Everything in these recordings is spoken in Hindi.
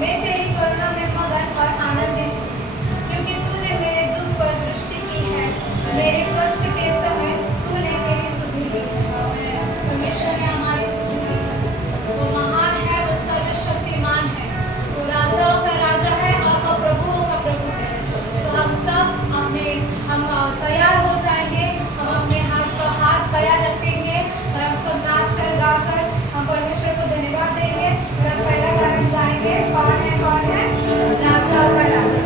मैं तेरी करुणा में मगन और आनंदित हूँ, क्योंकि तूने मेरे दुख पर दृष्टि की है। मेरे कष्ट के समय तूने मेरी सुधि ली। परमेश्वर ने हमारी सुधि ली। वो महान है, वो सर्वशक्तिमान है, वो राजाओं का राजा है और प्रभुओं का प्रभु है। तो हम सब हम तैयार हो जाएंगे, हम अपने हाथ तैयार रखेंगे और हम सब नाच कर गाकर हम परमेश्वर को धन्यवाद देंगे। और हम पहला गाना गाएंगे, कौन है राजा का राजा।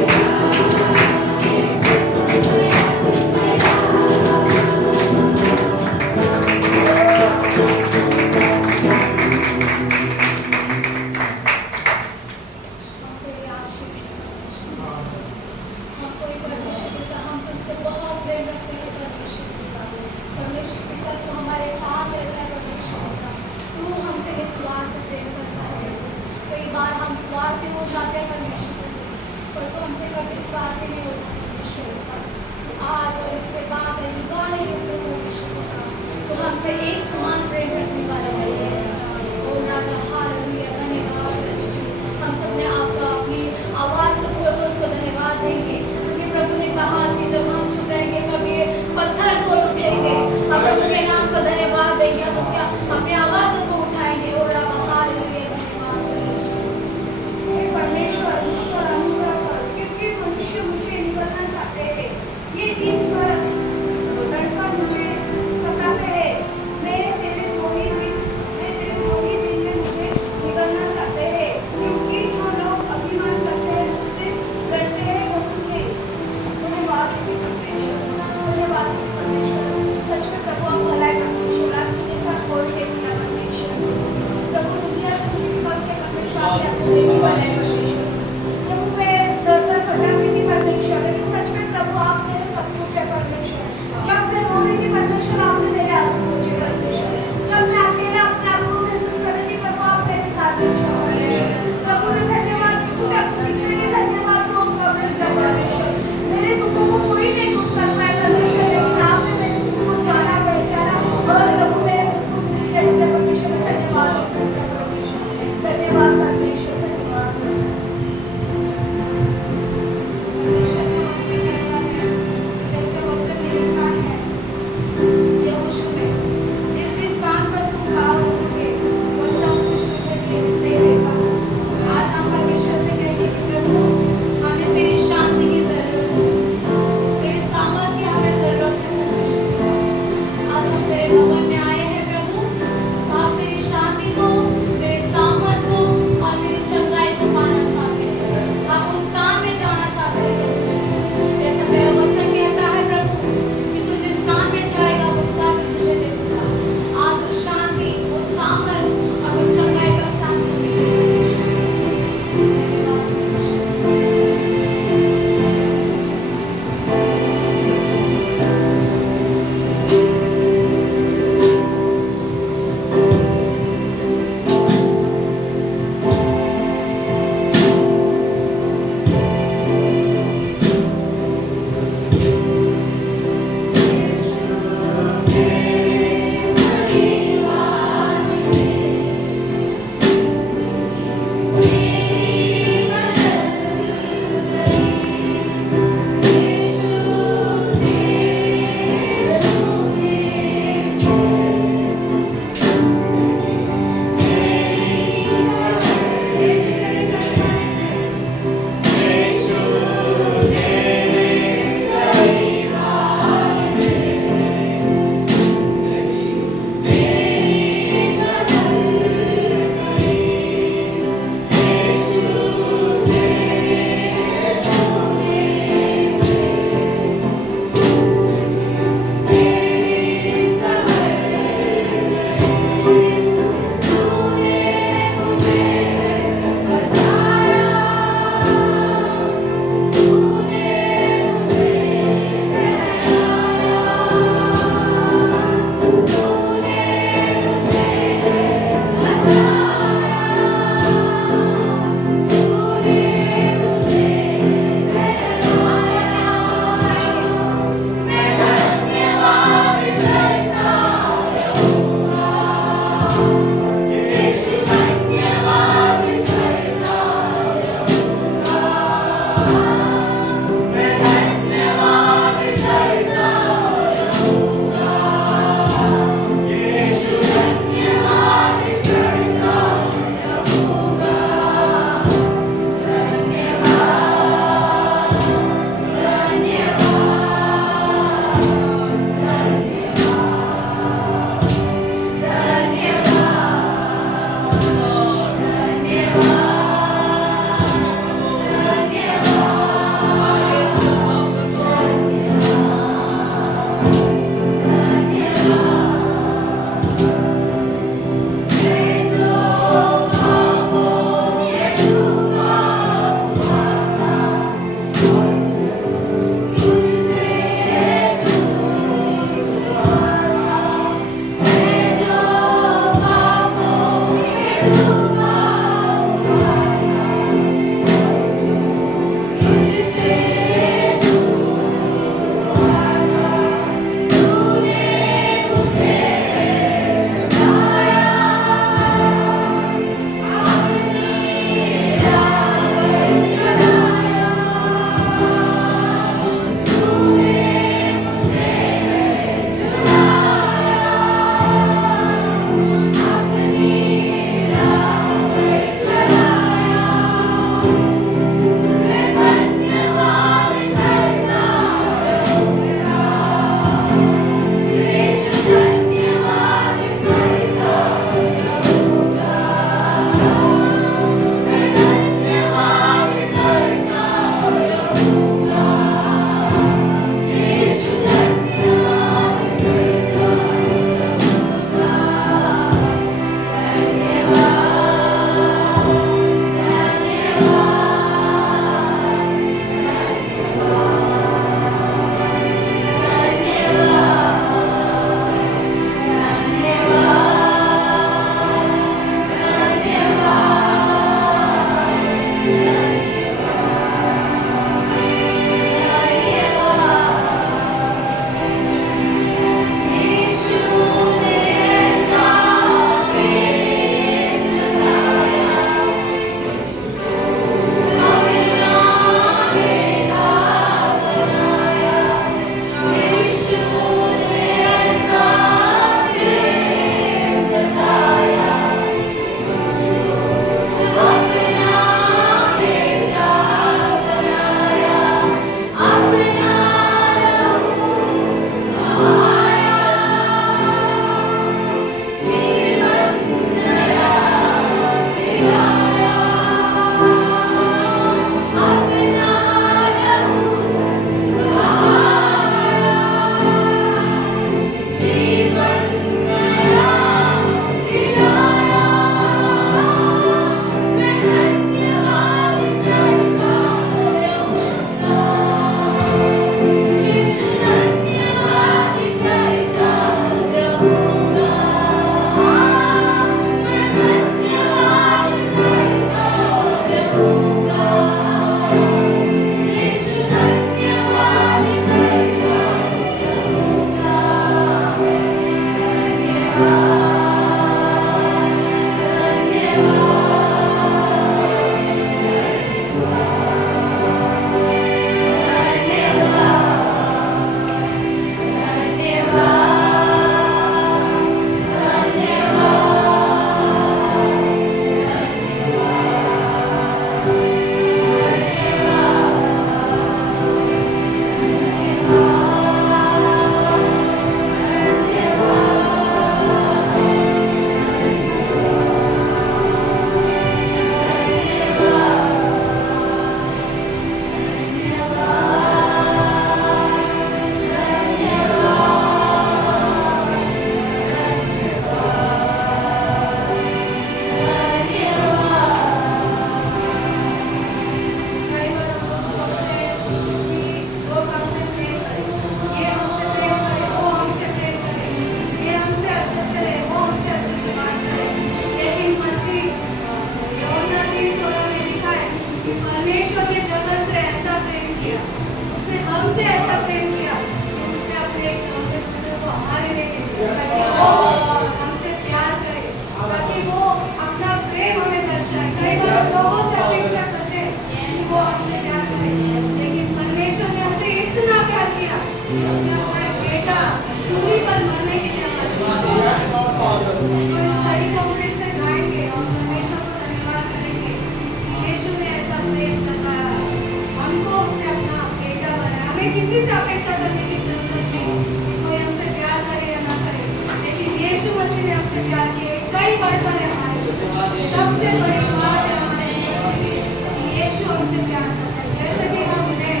हमसे प्यार किए, कई बढ़कर है हमारे। सबसे बड़ी बात है हमारे जीवन में कि यीशु हमसे प्यार करता है। जैसे कि हम हैं,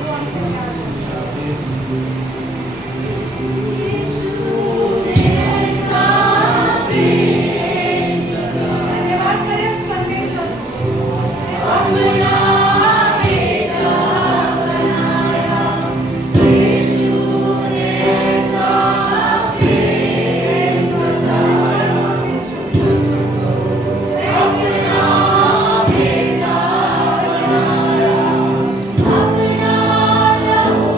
वो हमसे प्यार करता है। यीशु ने ऐसा प्रेम, धन्यवाद करें उस परमेश्वर को। अपना बेटा बनाया, यीशु ने ऐसा प्रेम बताया मुझको। अपना बेटा बनाया, अपना लहू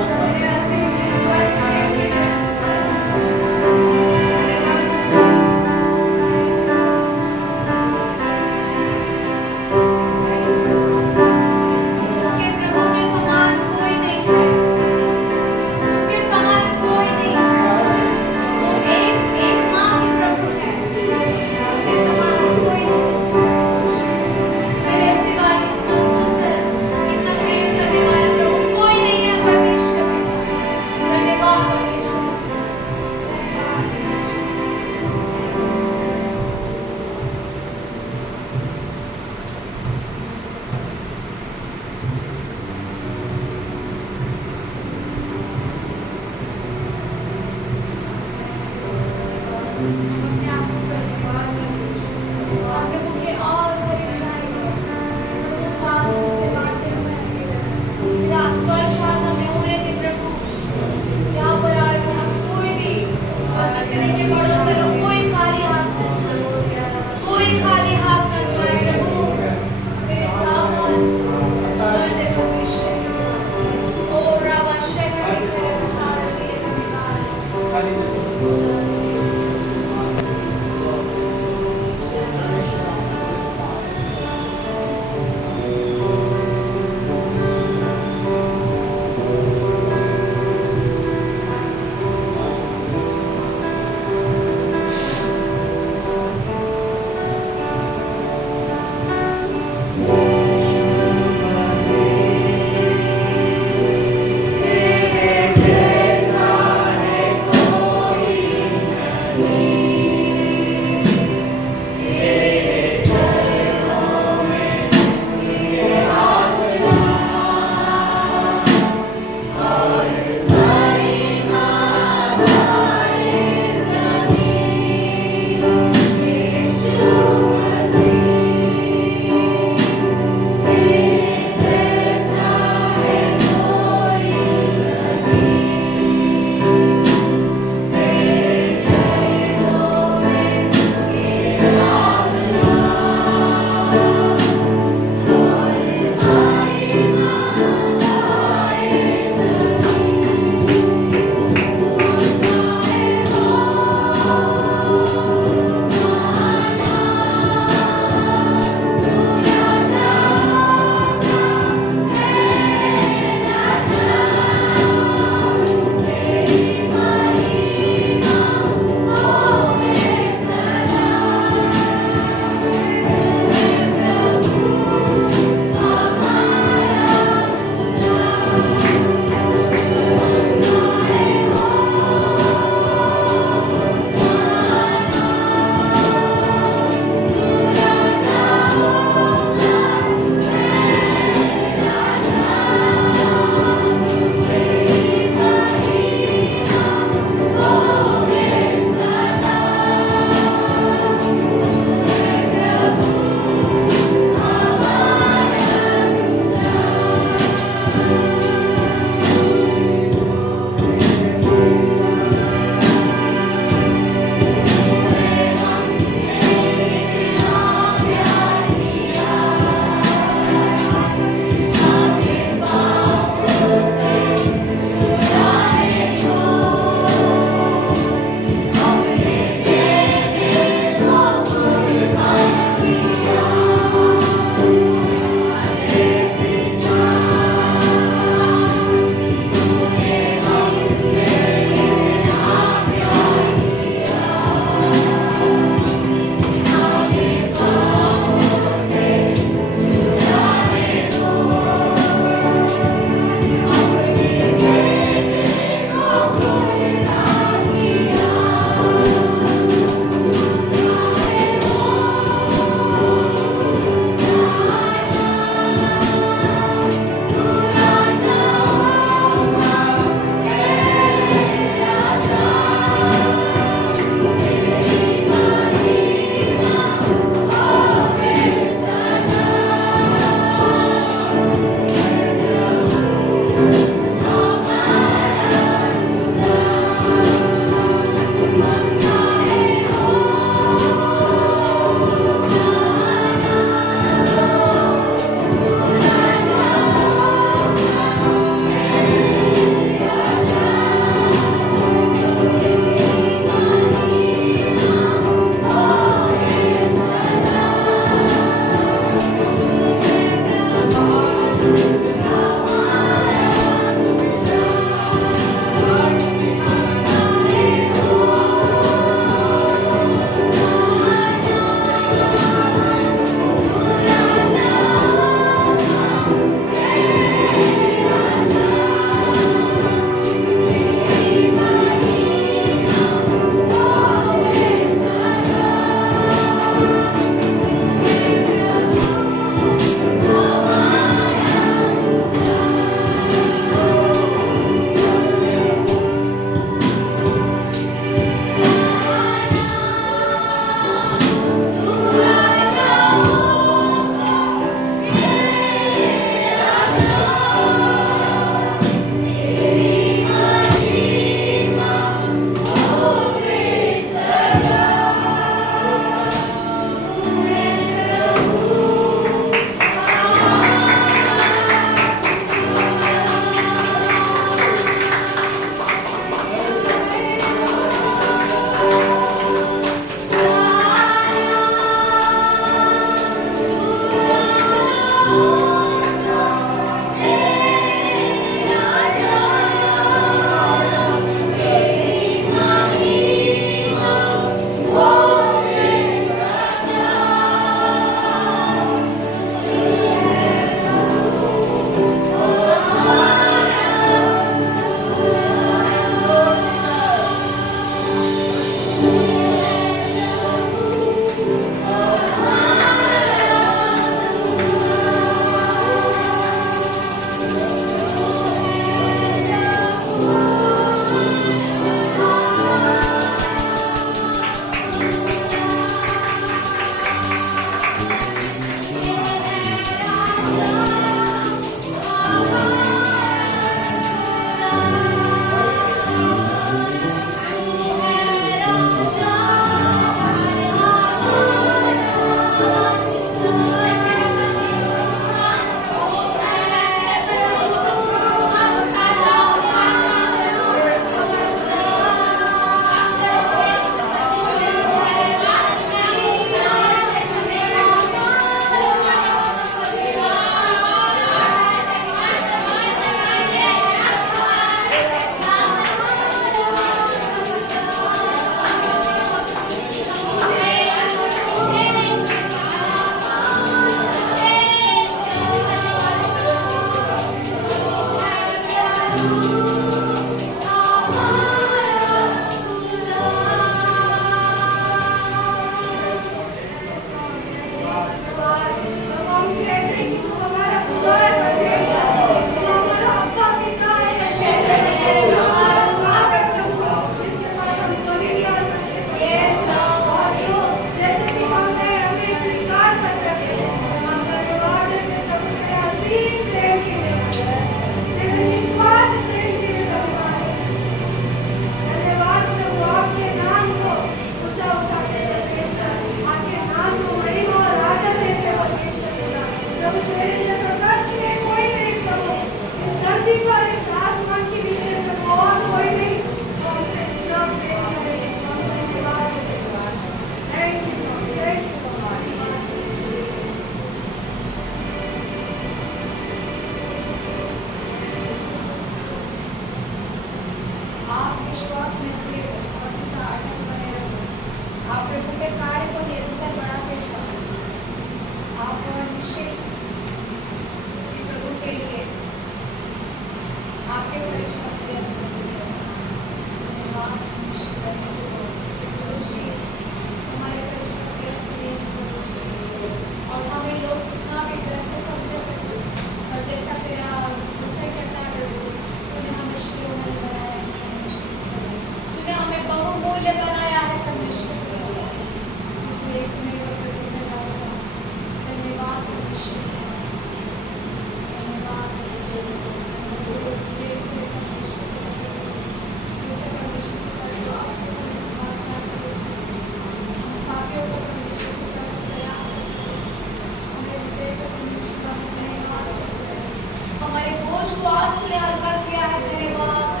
को आज तूने हल्का किया है, धन्यवाद।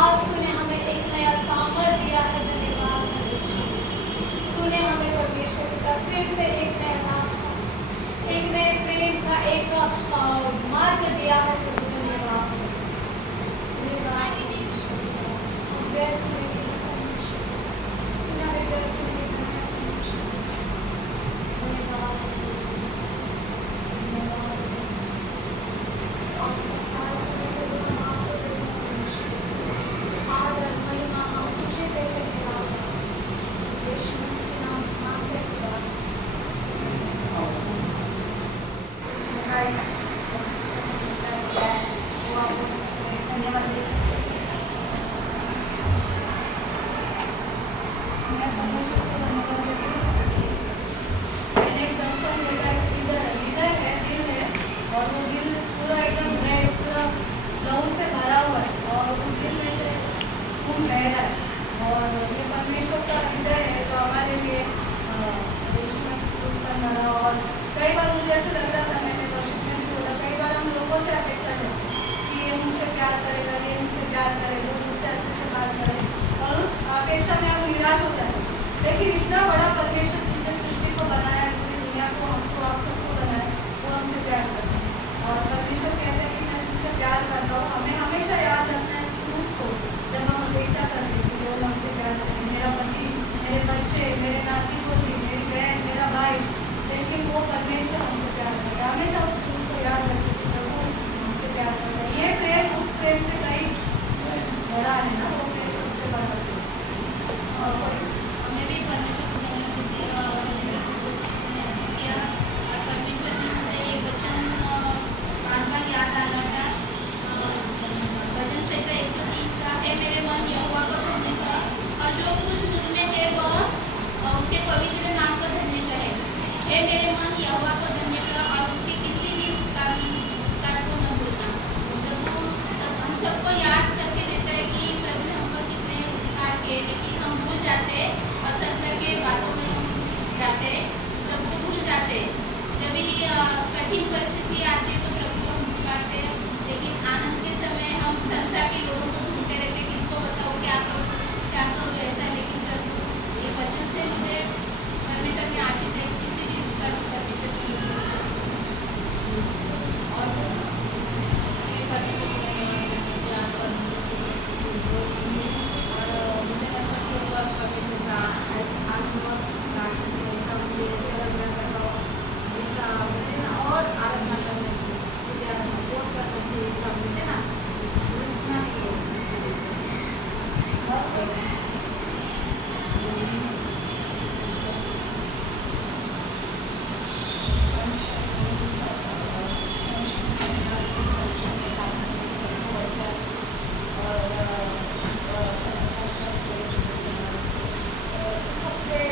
आज तूने हमें एक नया सामर्थ दिया है, धन्यवाद। तूने हमें परमेश्वर पिता फिर से एक नया रास्ता, एक नए प्रेम का एक मार्ग दिया है, प्रभु धन्यवाद। धन्यवाद परमेश्वर पिता। हम व्यर्थ नहीं हैं परमेश्वर, तूने हमें व्यर्थ नहीं बनाया परमेश्वर। धन्यवाद परमेश्वर, धन्यवाद। आपका सारा समय प्रभु हम आपको देते हैं परमेश्वर। आदर महिमा हम तुझे देते हैं राजा। यीशु मसीह के नाम से मांगते हैं खुदा। धन्यवाद दे सकते हैं। मैं परमेश्वर को धन्यवाद देती हूँ। मैंने एक दर्शन देखा, एक लीडर है, दिल है, और वो दिल पूरा एकदम रेड, पूरा लहू से भरा हुआ है, और उस दिल में से खून बह रहा है। और ये परमेश्वर का हृदय है जो हमारे लिए यीशु मसीह क्रूस पर मरा। और कई बार मुझे ऐसे लगता था, मैंने वर्शिप में भी बोला, कई बार हम लोगों से अपेक्षा है कि ये मुझसे प्यार करेगा, ये मुझसे प्यार करेगा, वो मुझसे अच्छे से बात करे, और उस अपेक्षा में हम निराश हो जाते हैं। लेकिन इतना बड़ा परमेश्वर जिसने सृष्टि को बनाया, पूरी दुनिया को, हमको, आप सबको बनाया, वो हमसे प्यार करता है। और परमेश्वर कहते हैं कि मैं तुमसे प्यार करता हूँ। हमें हमेशा याद रखना है इस क्रूस को, जब हम अपेक्षा करते हैं कि वो हमसे प्यार करें, मेरा पति, मेरे बच्चे, मेरे नाती पोती, मेरी बहन, मेरा भाई, लेकिन वो परमेश्वर हमसे प्यार करता है। हमेशा उस क्रूस को याद रखें कि प्रभु हमसे प्यार करता है। ये प्रेम उस प्रेम से कहीं बड़ा है ना, वो प्रेम सबसे बड़ा है। और हमें भी परमेश्वर को धन्यवाद देते हैं और किया और परमेश्वर जी से ये वचन बार याद आ रहा था। भजन संहिता 130 का है, मेरे मन यहोवा को धन्य कर, और जो कुछ मुझमें है वह उसके पवित्र नाम को धन्य करे। हे मेरे मन यहोवा को धन्य कर और उसकी किसी भी उपकार को न भूलना। प्रभु हम सबको याद करके देता है कि प्रभु ने हमको कितने उपकार किए, लेकिन हम भूल जाते और संसार के बातों में हम जाते, प्रभु को भूल जाते। जब भी कठिन परिस्थिति आती तो प्रभु को हम पुकारते, लेकिन आनंद के समय हम संसार के लोगों को ढूंढते रहते, किसको बताओ क्या करूँ ऐसा। लेकिन प्रभु ये वचन से मुझे परमेश्वर के आगे से किसी भी उपकार को परमेश्वर की और परमेश्वर को धन्यवाद देना और मुझे ऐसा कि परमेश्वर का आत्मा क्लासेस में सब ये सेवा करता हूँ, ऐसा मुझे ना और आराधना करना चाहिए, इसलिए आराधना बहुत करना चाहिए, सब मुझे ना इतना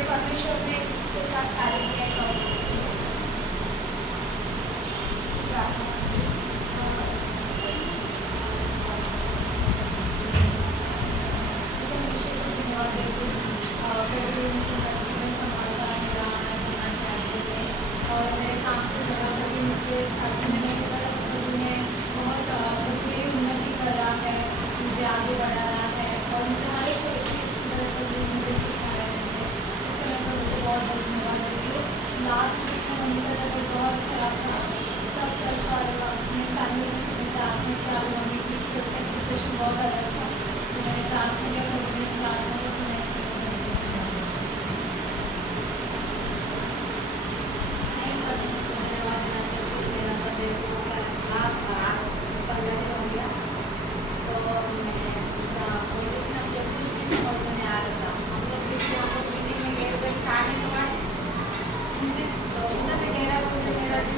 परमेश्वर ने इसके साथ कार्य किया है। और मेरे काम की जगह पर भी मुझे मैंने बहुत मेरी उन्नति कर रहा है, मुझे आगे बढ़ा रहा है, और मुझे हर एक छोटी छोटी अच्छी तरह पर भी मुझे सिखाया है। मुझे इस तरह पर मुझे बहुत बहुत धन्यवाद देती हूँ। लास्ट वीक में मम्मी का तबीयत बहुत खराब था, सब चर्च वाले अपने फैमिली में समय प्रार्थना किया, मम्मी की उसका सिचुएशन बहुत अलग था, तो मैंने प्रार्थना किया, मैंने इस प्रार्थना को सुना।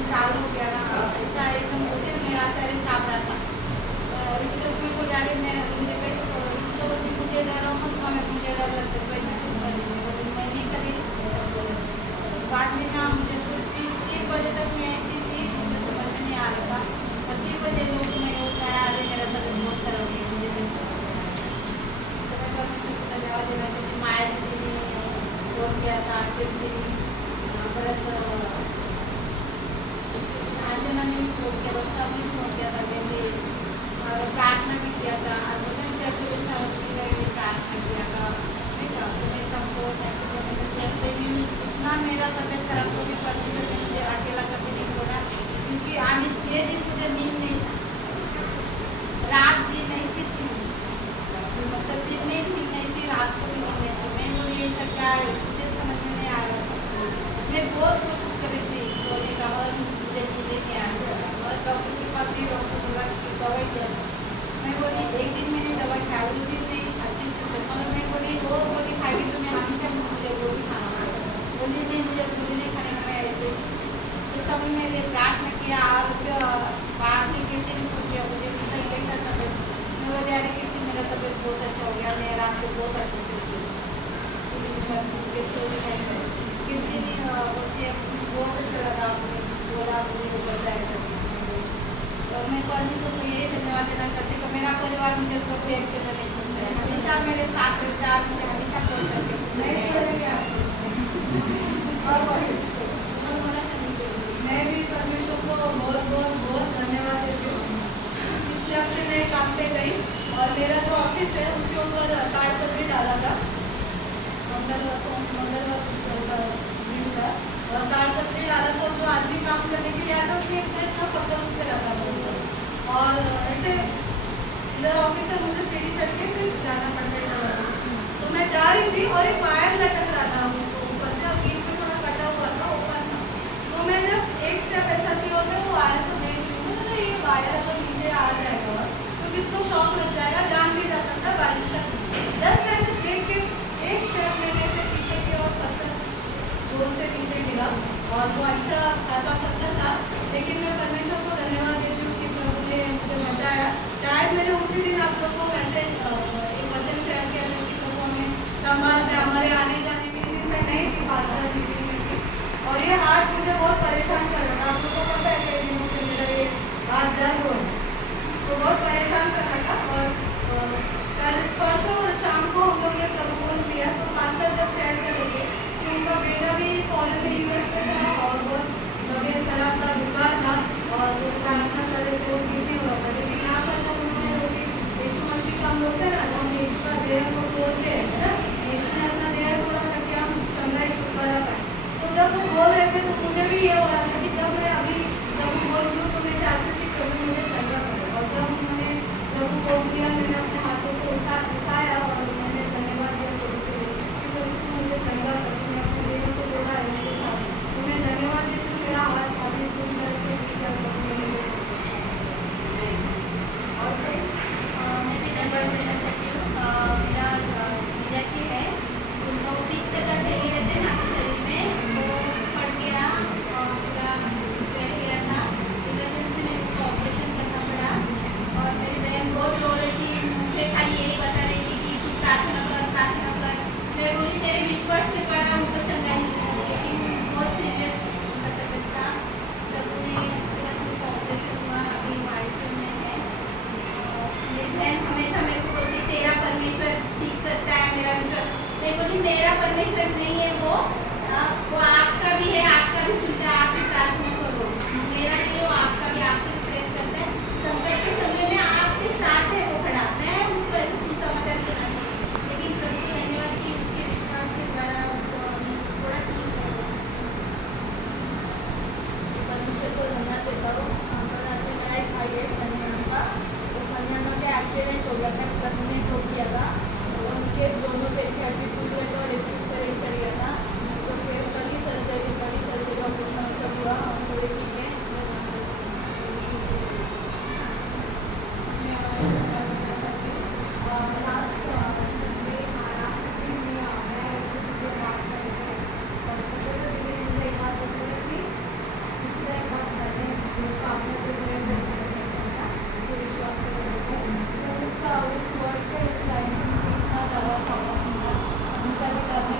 चालू हो गया था, ऐसा एकदम होते मेरा शरीर काँप रहा था, और इसलिए मैं को मुझे कैसे करो, इसलिए मुझे डर मत, मुझे प्रार्थना भी किया था। आज बोलते हैं जब मेरे साथ मैंने प्रार्थना किया था, नहीं था तो मैं सबको थैंक यू बोलने लगी। ऐसे भी इतना मेरा तबीयत खराब तो भी परमेश्वर ने मुझे अकेला कभी नहीं छोड़ा, क्योंकि आगे 6 दिन मुझे नींद नहीं था, रात दिन ऐसी थी, मतलब दिन में नींद नहीं थी, रात को भी नींद नहीं थी। मैं बोली ये सब क्या है, मुझे समझ में नहीं आ रहा था। मैं बहुत कोशिश कर रही थी सोने का और मुझे नींद नहीं आ रहा था। और डॉक्टर के पास भी डॉक्टर बोला कि दवाई दे। मैं बोली एक दिन मैंने दवाई खाई, उस दिन मैं अच्छे से सोई, मगर मैं बोली वो गोली खाएगी तो मैं हमेशा मुझे वो भी खाना पड़ेगा। बोली नहीं, मुझे गोली नहीं खाने का, मैं ऐसे तो सब मैंने प्रार्थना किया। और बाहर की कीर्ति ने फोन किया मुझे, पिता कैसा तबियत। मैं बोली अरे कीर्ति मेरा तबियत बहुत अच्छा हो गया, मैं रात को बहुत अच्छे से सोई। कीर्ति ने बोलती है बहुत अच्छा लगा, आपने बोला मुझे बताया। और मैं परमेश्वर को ये धन्यवाद देना चाहती हूँ कि मेरा परिवार मुझे प्रभु एक के नहीं छोड़ता है, हमेशा मेरे साथ रहता है, मुझे हमेशा प्रोत्साहन करता है। नहीं छोड़ेंगे आपको। मैं भी परमेश्वर को बहुत बहुत बहुत धन्यवाद देती हूँ। पिछले हफ्ते मैं काम पे गई और मेरा जो ऑफिस है उसके ऊपर ताड़पत्री डाला था, मंगलवार दिन का, और ताड़पत्री डाला तो जो आदमी काम करने के लिए आता है उसने इतना पत्थर उस पर रखा था। और ऐसे इधर ऑफिस है, मुझे सीढ़ी चढ़ के फिर जाना पड़ता है। तो मैं जा रही थी और एक वायर लटक रहा था ऊपर से, और बीच में थोड़ा कटा हुआ था, ओपन था। तो मैं जस्ट एक स्टेप ऐसा की और मैं वो वायर को देख रही हूँ, मतलब ये वायर अगर नीचे आ जाएगा तो किसको शॉक लग जाएगा, जान भी जा सकता है बारिश का। जस्ट ऐसे देख के एक स्टेप मैंने ऐसे पीछे किया और पत्थर जोर से नीचे गिरा, और वो अच्छा खासा पत्थर था। लेकिन मैं परमेश्वर को धन्यवाद देती हूँ कि प्रभु ने मुझे बचाया। शायद मैंने उसी दिन आप लोगों को मैसेज एक वचन शेयर किया था कि प्रभु हमें संभालते, हमारे आने जाने के दिन मैं नहीं थी बादशाह जी की, और ये हाथ मुझे बहुत परेशान कर रहा था। आप लोगों को पता है कई दिनों से मेरा ये हाथ दर्द हो रहा है, तो बहुत परेशान कर रहा था। और कल परसों शाम को हम लोग ये प्रपोज किया, तो पास्टर जब शेयर करेंगे कि उनका बेटा भी फॉरेन में यूएस में था और बहुत तबीयत खराब था, बुखार था, और वो प्रार्थना कर रहे थे, वो ठीक नहीं हो रहा था। लेकिन यहाँ पर जब उन्होंने रोटी यीशु मसीह का हम बोलते हैं ना, हम यीशु का देह को तोड़ते हैं, है ना, यीशु ने अपना देह तोड़ा ताकि हम चंगाई छुटकारा पाए। तो जब वो बोल रहे थे तो मुझे भी ये हो रहा था कि जब मैं अभी प्रभु बोल दूँ तो मैं चाहती हूँ कि प्रभु मुझे चंगा करे। और जब उन्होंने प्रभु बोल दिया, मैंने अपने हाथों को उठाया और मैंने धन्यवाद दिया प्रभु के लिए कि प्रभु तू मुझे चंगा कर, तूने अपने देह को तोड़ा है मेरे साथ, तो मैं धन्यवाद देती हूँ। मेरा हाथ अभी पूरी तरह से ठीक है प्रभु ने मुझे। और मैं भी धन्यवाद देना चाहती हूँ। मेरा जीजा जी है, उनका वो पीक तक नहीं रहते हैं ना शरीर में, वो फट गया और पूरा फैल गया था। इमरजेंसी में उनको ऑपरेशन करना पड़ा। और मेरी बहन बहुत रो रही थी, मुझे खाली यही बता रही थी कि तू प्रार्थना कर, प्रार्थना कर। मैं बोली तेरे विश्वास के द्वारा उनको चंगाई मिली, लेकिन बहुत सीरियस उनका तबियत था। तब उन्हें तुरंत ऑपरेशन हुआ, अभी वाइसर में है। मेरी बहन हमेशा मेरे को बोलती तेरा परमेश्वर ठीक करता है, मेरा विश्वास। मैं बोली मेरा परमेश्वर नहीं है वो आपका भी है, आपका भी सुनता है, आप भी प्रार्थना करो। मेरा नहीं, वो आपका भी, आपसे भी प्रेम करता है। संकट के समय में आपके साथ है वो खड़ा। मैं उसको ऐसे समाधान करना चाहिए, लेकिन प्रभु को धन्यवाद कि उसके विश्वास के द्वारा थोड़ा ठीक हो। परमेश्वर को धन्यवाद देता हूँ। रात में मेरा एक भाई है संजय का, तो संजय का एक्सीडेंट हो गया था, ट्रक ने ठोक दिया था, तो उनके दोनों पैर की हड्डी टूट गई तो इलेक्ट्रिक पर चढ़ गया था। तो फिर कल ही सर्जरी ऑपरेशन सब हुआ, हम थोड़े ठीक है। उस वर्ड से इस लाइन से मुझे इतना ज़्यादा सपोर्ट मिला, मुझे अभी करने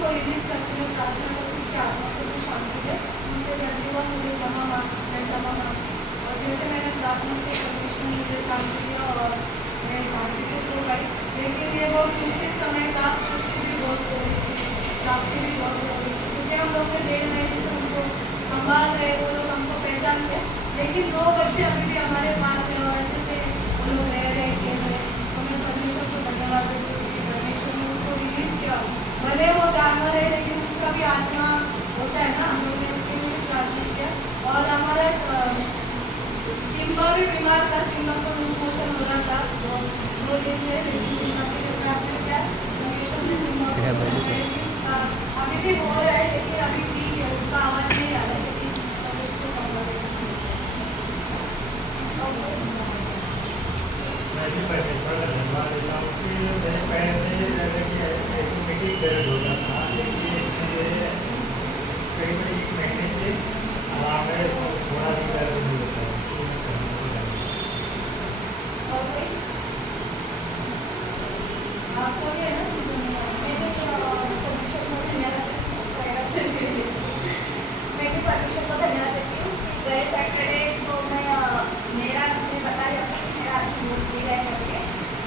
उसको रिलीज करती हूँ, प्रार्थना करती हूँ उसकी आत्मा को जो शांति दे, उनसे कहती हूँ बस मुझे क्षमा मांग, मैं क्षमा मांग। और जैसे मैंने प्रार्थना की, परमेश्वर ने मुझे शांति दिया और मैं शांति से सो गई। लेकिन ये बहुत मुश्किल समय था, सृष्टि भी बहुत हो रही थी, साक्षी भी बहुत हो रही थी, क्योंकि हम लोग ने 1.5 महीने से उनको संभाल रहे, वो लोग हमको पहचानते, लेकिन 2 बच्चे अभी भी हमारे पास है और अच्छे से वो लोग रह रहे खेल रहे। तो मैं परमेश्वर को धन्यवाद देती हूँ कि परमेश्वर ने उसको रिलीज किया। भले वो जानवर है लेकिन उसका भी आत्मा होता है ना, हम लोग ने उसके लिए भी प्रार्थना किया। और हमारा सिम्बा भी बीमार था, सिम्बा को लूज मोशन हो रहा था 2 दिन से, लेकिन सिम्बा के लिए प्रार्थना किया, परमेश्वर ने सिम्बा को बचाया। अभी भी हो रहा है लेकिन अभी ठीक है, उसका आवाज़ नहीं आ रहा है, लेकिन अब उसको संभाल मैं भी परमेश्वर का धन्यवाद देता हूँ कि मेरे पैर में एक मिट्टी दर्द होता था, लेकिन इसमें मेरे करीब 1 महीने से आराम है, थोड़ा भी दर्द नहीं होता है। और कोई आपको भी है ना, मैंने परमेश्वर को धन्यवाद मैं भी परमेश्वर को धन्यवाद देती हूँ। गए सैटरडे तो मैं मेरा मैंने बताया था कि मेरा मूर्ति गए करके,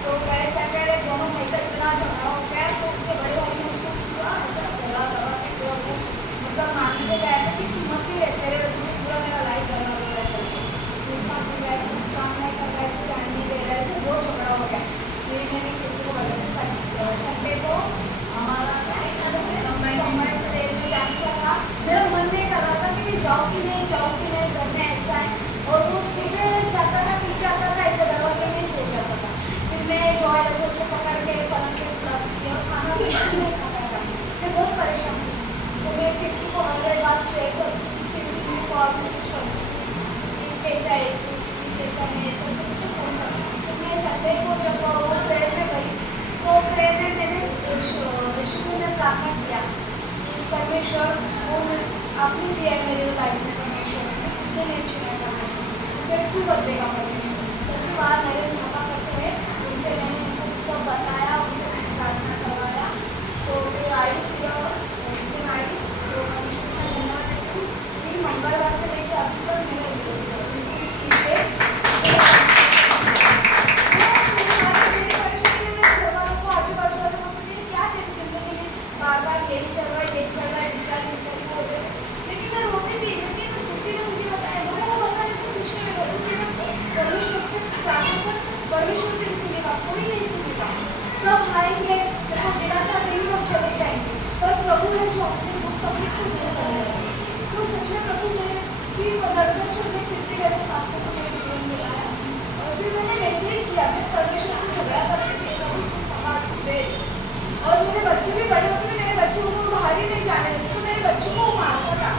तो गए सैटरडे दोनों भाई का इतना झगड़ा हो गया, तो उसके बड़े भाई ने उसको पूरा ऐसा बोला दबा के पूरा उसको मतलब मानने के गया था कि तुम मत ही रहते रहे, जिससे पूरा मेरा लाइफ करना हो रहा है, काम नहीं कर रहे थे, ध्यान नहीं दे रहे थे, वो झगड़ा हो गया। फिर मैंने किसी को बताया संडे को हमारा मैं ट्रेन में जाने का था, मेरा मन नहीं कर रहा था कि मैं जाऊँ कि नहीं घर में ऐसा है। और वो सुबह जाता था, फिर जाता था, ऐसे दरवाजे में सो जाता था। फिर मैं जॉय ऐसे उसको पकड़ के पलंग पे सुलाती थी और खाना भी नहीं खाता था। मैं बहुत परेशान थी, तो मैं खिड़की को हर बात शेयर करती थी, फिर मुझे कॉल मैसेज करती थी कि कैसा है इसको, कैसा है ऐसा सब फोन करती थी। तो मैं संडे को जब वो प्रेयर में गई, तो प्रेयर में मैंने ऋषि ने प्रार्थना किया कि परमेश्वर वो आपने दिया है मेरे लाइफ में, परमेश्वर ने मुझे नहीं चुना परमेश्वर, उसे क्यों बदलेगा परमेश्वर। उसके बाद मेरे धोखा करते हुए उनसे मैंने उनको सब बताया, उनसे मैंने प्रार्थना करवाया। तो फिर आई उस दिन आई, तो परमेश्वर का धन्यवाद देती हूँ कि मंगलवार से लेकर अभी तक मैंने इस बार-बार यही चल रहा है, बेचारी बोल रहे थे। लेकिन मैं रोती थी, लेकिन कुत्ती ने मुझे बताया, मैंने बोला इससे कुछ नहीं होगा, परमेश्वर से प्रार्थना कर, परमेश्वर तेरी सुनेगा, कोई नहीं सुनेगा। सब आएंगे, तेरे दिलासा देंगे और चले जाएंगे, पर प्रभु है जो अपने दुख तकलीफ को दूर करेगा। तो सच में प्रभु ने कि लड़का छोड़ने फिरते जैसे पास्टर को मेरे जीवन में लाया। और फिर मैंने मैसेज किया, मैं परमेश्वर से झगड़ा करती थी, प्रभु को समाज दे। और मेरे बच्चे भी बड़े होते थे, मेरे बच्चों को बाहर ही नहीं जाने देते, तो मेरे बच्चों को मारता था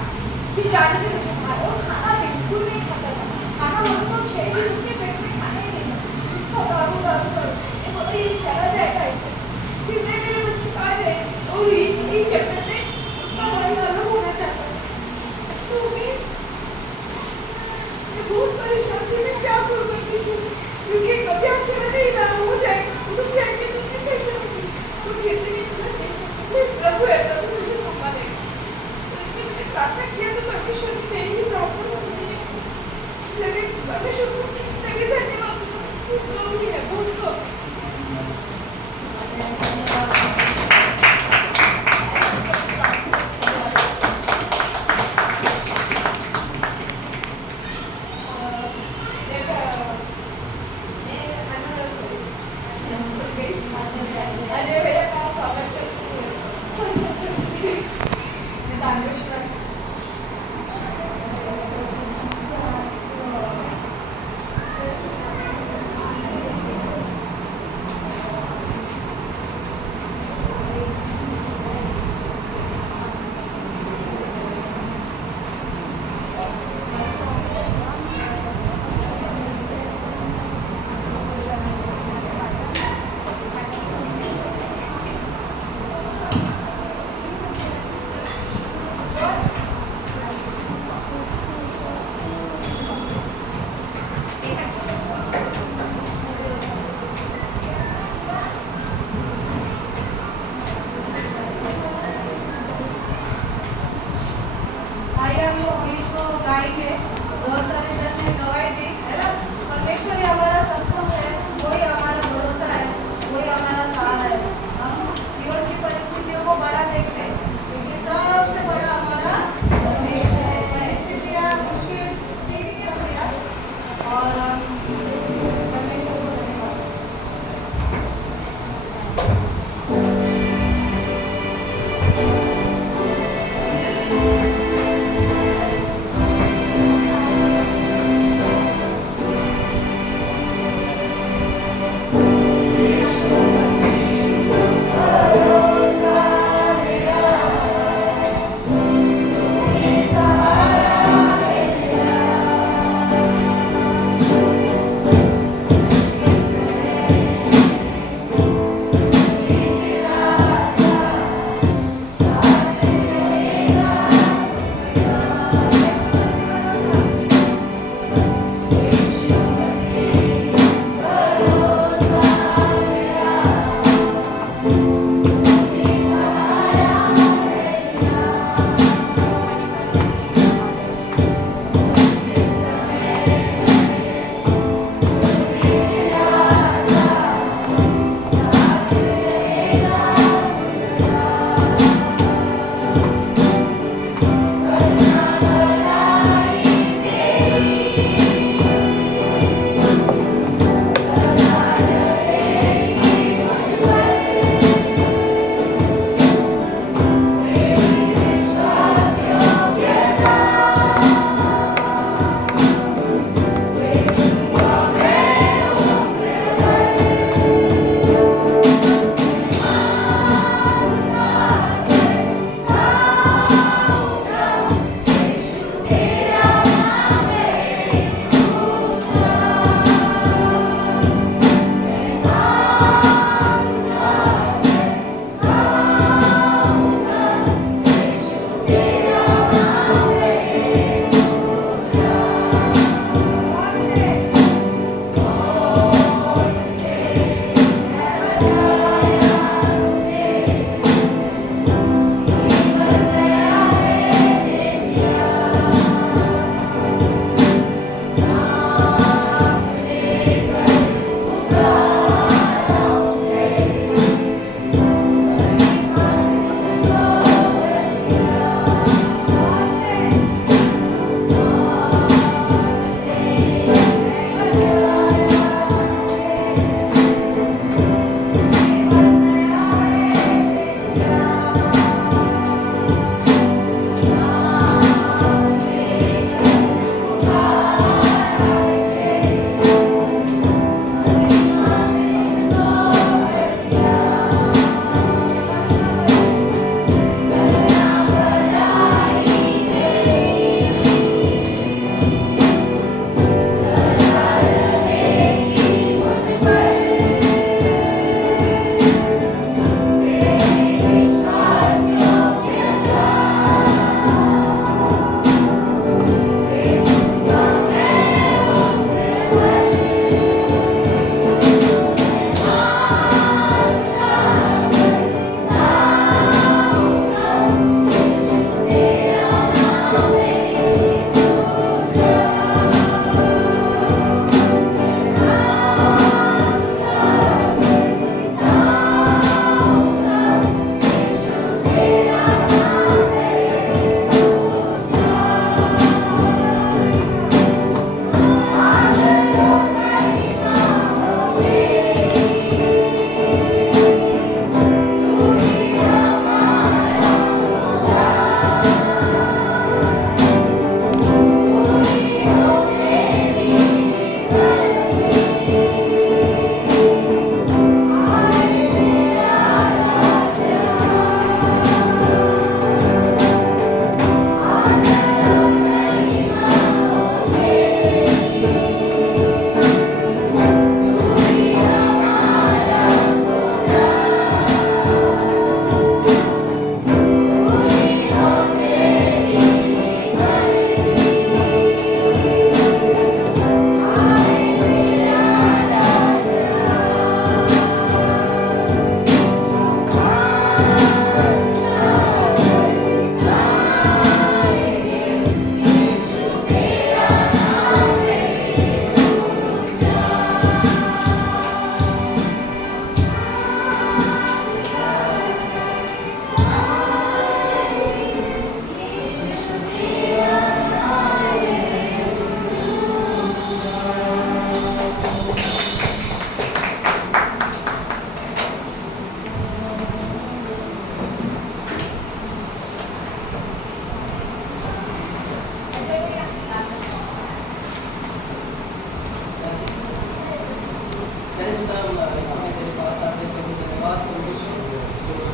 कि जाने के मुझे बाहर। और खाना बिल्कुल नहीं खाता था, खाना बोलो तो 6 दिन उसके पेट में खाना ही नहीं था, उसको दारू बोलो ये चला जाएगा ऐसे। फिर मैं मेरे बच्चे आ गए और यही जगह में उसका भाई अलग होना चाहता था, मैं बहुत परेशान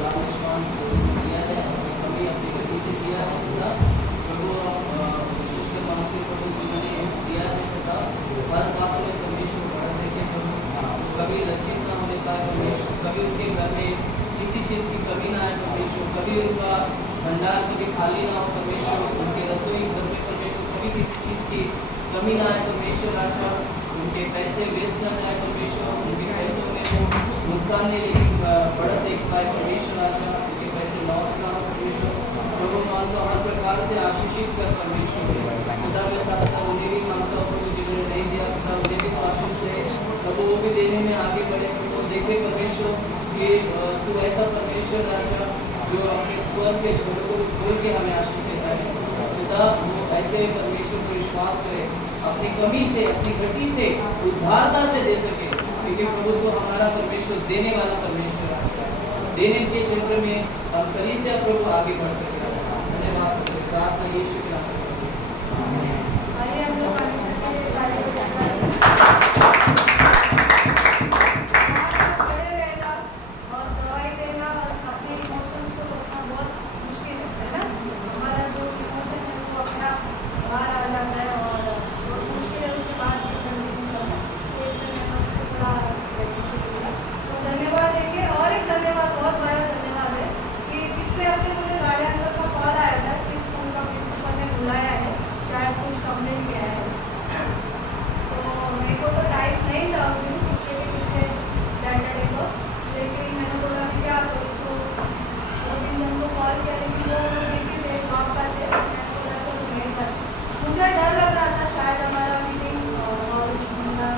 रामेश्वर से किया है, कभी अपनी गति से किया है तथा प्रभु विशेषकर महात्मा प्रभु जिन्होंने दिया है तथा हर बात में परमेश्वर बढ़ने के प्रभु कभी लक्षित ना होने पाए परमेश्वर, कभी उनके घर में किसी चीज़ की कमी ना आए परमेश्वर, कभी उनका भंडार कभी खाली ना हो परमेश्वर, उनके रसोई घर में परमेश्वर कभी किसी चीज़ की कमी ना आए परमेश्वर राजा, उनके पैसे वेस्ट ना जाए परमेश्वर, उनके पैसों में वो नुकसान नहीं लेकिन बढ़त देख पाए परमेश्वर राजा, उनके पैसे लॉस ना हो परमेश्वर, प्रभु मान तो हर प्रकार से आशीषित कर परमेश्वर पिता के साथ साथ उन्हें भी मानता हूँ प्रभु जिन्होंने नहीं दिया पिता उन्हें भी तो आशीष दे प्रभु, वो भी देने में आगे बढ़े तो देखे परमेश्वर कि तू ऐसा परमेश्वर राजा जो अपने स्वर के छोड़ को खोल के हमें आशीष देता है पिता, वो ऐसे परमेश्वर को विश्वास करे अपनी कमी से अपनी घटी से उद्धारता से दे सके, क्योंकि प्रभु तो हमारा परमेश्वर देने वाला परमेश्वर राजा, देने के क्षेत्र में हम कली से प्रभु आगे बढ़ सके। धन्यवाद प्रार्थना यीशु के नाम से आइए हम लोग आगे बढ़ते हैं कार्य को जानना खड़े रहना और दवाई देना और अपने इमोशंस को रोकना बहुत मुश्किल है ना, हमारा जो इमोशन है वो अपना बाहर आ जाता है और बहुत मुश्किल है उसके बाद भी कंटिन्यू करना, तो इसलिए मैं उससे थोड़ा तो धन्यवाद देंगे। और एक धन्यवाद बहुत बड़ा धन्यवाद है कि पिछले हफ्ते मुझे गाड़ी अंकल का कॉल आया था कि स्कूल का प्रिंसिपल ने बुलाया है, शायद कुछ कंप्लेंट किया है, तो मेरे को तो टाइम नहीं था पिछले सैटरडे को, लेकिन मैंने बोला कि क्या करूँ, तो 2-3 दिन को कॉल किया लेकिन वो बिजी थे जॉब पर थे, मैंने बोला तो नहीं था, मुझे डर लग रहा था शायद हमारा मीटिंग और हमारा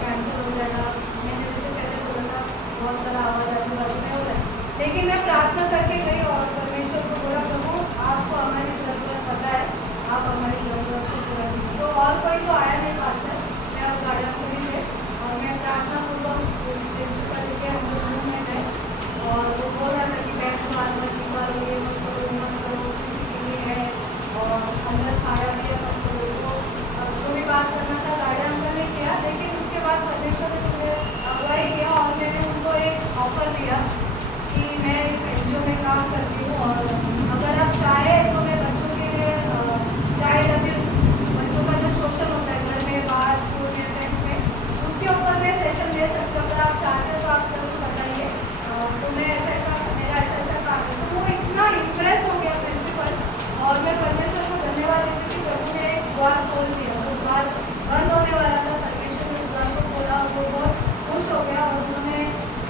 कैंसिल हो जाएगा, मैंने जैसे पहले बोला था बहुत सारा आवाज़ आजू बाजू में हो रहा है, लेकिन मैं प्रार्थना करके गई और परमेश्वर को बोला प्रभु आपको हमारी ज़रूरत पता है, आप हमारी ज़रूरत को पूरा कीजिए, तो और कोई तो आया नहीं पास्टर, मैं और गार्डन में ही थे और मैं प्रार्थना पूर्वक उस प्रिंसिपल के हम लोग रूम में गए और वो बोल रहा था कि बैंक बात मत निकालो, ये मत करो CCTV है और अंदर खाया पिया मत करो, तो जो भी बात करना था गार्डन अंकल ने किया, लेकिन उसके बाद परमेश्वर ने मुझे अगुवाई किया और मैंने उनको एक ऑफर दिया कि मैं एक NGO में काम करती हूँ और अगर आप चाहे तो मैं बच्चों के लिए चाइल्ड अब्यूज़, बच्चों का जो शोषण होता है घर में बाहर स्कूल में फ्रेंड्स में, उसके ऊपर मैं सेशन दे सकती हूँ, अगर आप चाहते हो तो आप जरूर बताइए, तो मैं मेरा ऐसा काम है, तो वो इतना इम्प्रेस हो गया प्रिंसिपल और मैं परमेश्वर को धन्यवाद देती हूँ कि प्रभु ने एक द्वार खोल दिया, जो द्वार बंद होने वाला था परमेश्वर ने द्वार को खोला, वो बहुत खुश हो गया और उन्होंने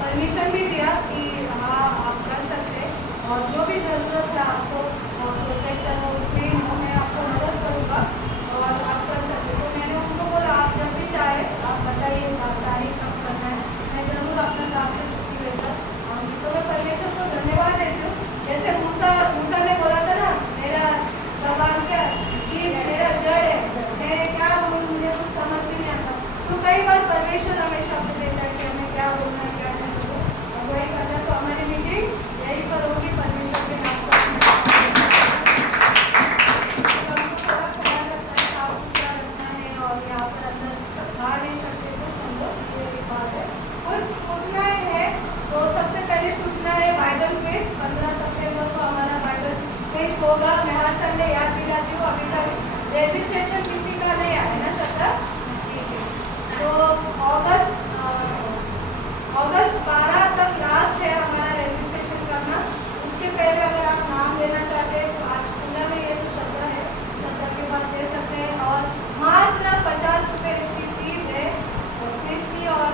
परमिशन भी दिया कि हाँ आप कर सकते और जो भी ज़रूरत है आपको प्रोटेक्टर हो स्क्रीन हो मैं आपको मदद करूँगा और आप कर सकते, तो मैंने उनको बोला आप जब भी चाहे आप बताइए तारीख कब करना है, मैं ज़रूर अपना काम से छुट्टी लेकर आऊँगी, तो मैं परमेश्वर को धन्यवाद देती हूँ। जैसे मूसा ने बोला था ना मेरा ज़बान क्या जीव मेरा जड़ है, मैं क्या बोलूँ मुझे कुछ समझ भी नहीं आता, तो कई बार परमेश्वर हमें शब्द देता है कि हमें क्या बोलना है क्या नहीं बोलना, और वही करना, तो हमारी मीटिंग यही पर होगी परमेश्वर के नाम पर, थोड़ा ख्याल रखना है, साफ सुथरा रखना है और यहाँ पर अंदर आ नहीं सकते कुछ हम लोग, ये एक बात है। कुछ सूचनाएँ हैं, तो सबसे पहले सूचना है बाइबल क्विज, 15 सितंबर को हमारा बाइबल क्विज होगा, मैं हर संडे याद दिलाती हूँ, अभी तक रजिस्ट्रेशन किसी का नहीं आया ना श्रद्धा, ठीक है, तो अगस्त 12 तक लास्ट है हमारा रजिस्ट्रेशन करना, उसके पहले अगर आप नाम देना चाहते हैं तो आज पूजा में ये तो श्रद्धा है, श्रद्धा के पास दे सकते हैं और मात्र 50 रुपये इसकी फीस है, फीस की और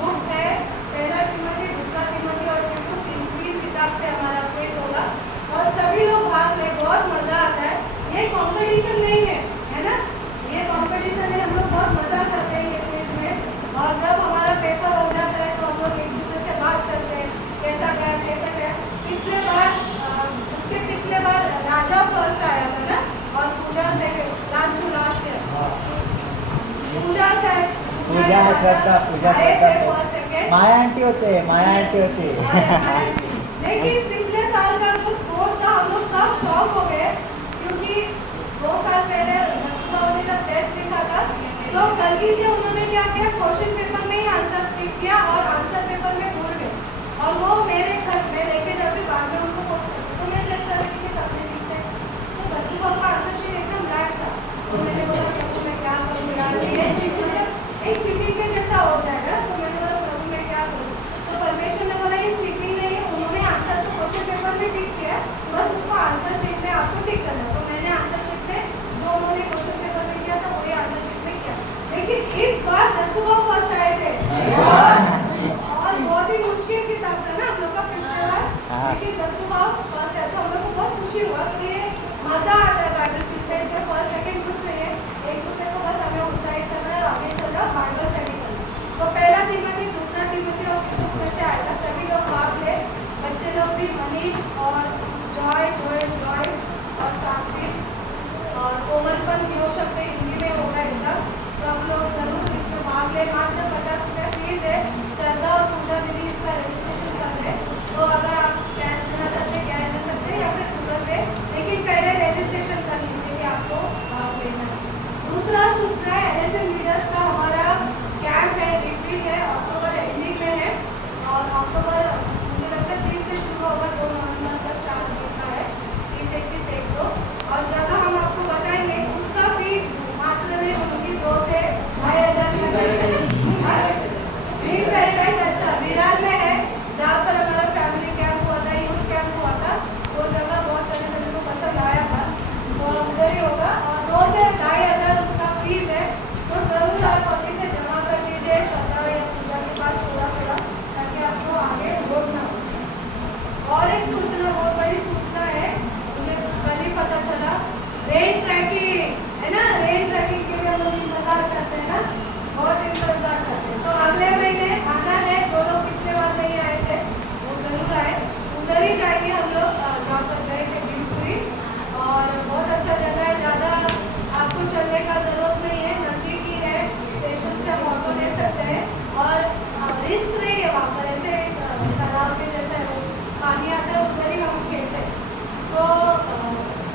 बुक है पहला तिमोथी, दूसरा तिमोथी और टिटू 30 किताब से हमारा क्विज होगा और सभी लोग भाग लें, बहुत मज़ा आता है, ये कंपटीशन नहीं है ना, ये कंपटीशन है, हम लोग बहुत मज़ा करते हैं ये क्विज में, और जब हमारा पेपर हो जाता है तो हम लोग एक दूसरे से बात करते हैं कैसा गया, पिछले बार राजा फर्स्ट आया था ना और पूजा सेकंड, लास्ट ईयर पूजा शायद पूजा श्रद्धा सेकंड, माया आंटी होते लेकिन पिछले साल का जो स्कोर था हम लोग सब शॉक हो गए, क्योंकि 2 साल पहले ने जब टेस्ट लिखा था तो गलती से उन्होंने क्या किया, क्वेश्चन पेपर में ही आंसर टिक किया और आंसर पेपर में भूल गए, और वो मेरे घर में लेके जाके अगर आप कैश देना चाहते हैं कैश दे सकते हैं या फिर गूगल पे, लेकिन पहले रजिस्ट्रेशन कर लीजिए कि आपको लेना है। दूसरा सूचना है LSM लीडर्स का हमारा कैंप है, रिट्रीट है, अक्टूबर एंडिंग में है और अक्टूबर मुझे लगता है 30 से शुरू होगा, 2 नवंबर तक 4 दिन का है, 30, 31, 1, 2 और जगह हम आपको बताएंगे। उसका फीस मात्र में होगी 2 से 2,500 ग्रीन पैराडाइज अच्छा विरार में है, जहाँ पर हमारा फैमिली कैंप हुआ था, यूथ कैंप हुआ था, वो जगह बहुत सारे लोगों को पसंद आया था, तो उधर ही होगा और 2 से 2,500 उसका फीस है। तो जरूर आप अभी से जमा कर दीजिए श्रद्धा या पूजा के पास थोड़ा थोड़ा, ताकि आपको आगे लोड ना हो। और एक सूचना, बहुत बड़ी सूचना है, मुझे कल ही पता चला, रेन ट्रैकिंग है ना, रेन ट्रैकिंग के लिए हम लोग इंतजार करते हैं ना, बहुत इंतजार करते हैं। तो अगले महीने आना है, जो लोग पिछले बार नहीं आए थे वो जरूर आए, उधर ही जाएंगे हम लोग जहाँ पर गए थे बिलपुरी, और बहुत अच्छा जगह है, ज़्यादा आपको चलने का जरूरत नहीं है, नज़दीक ही है, स्टेशन से हम ऑटो ले सकते हैं और रिस्क नहीं है वहाँ पर, ऐसे तालाब में जैसे पानी आता है उधर ही हम खेलते हैं। तो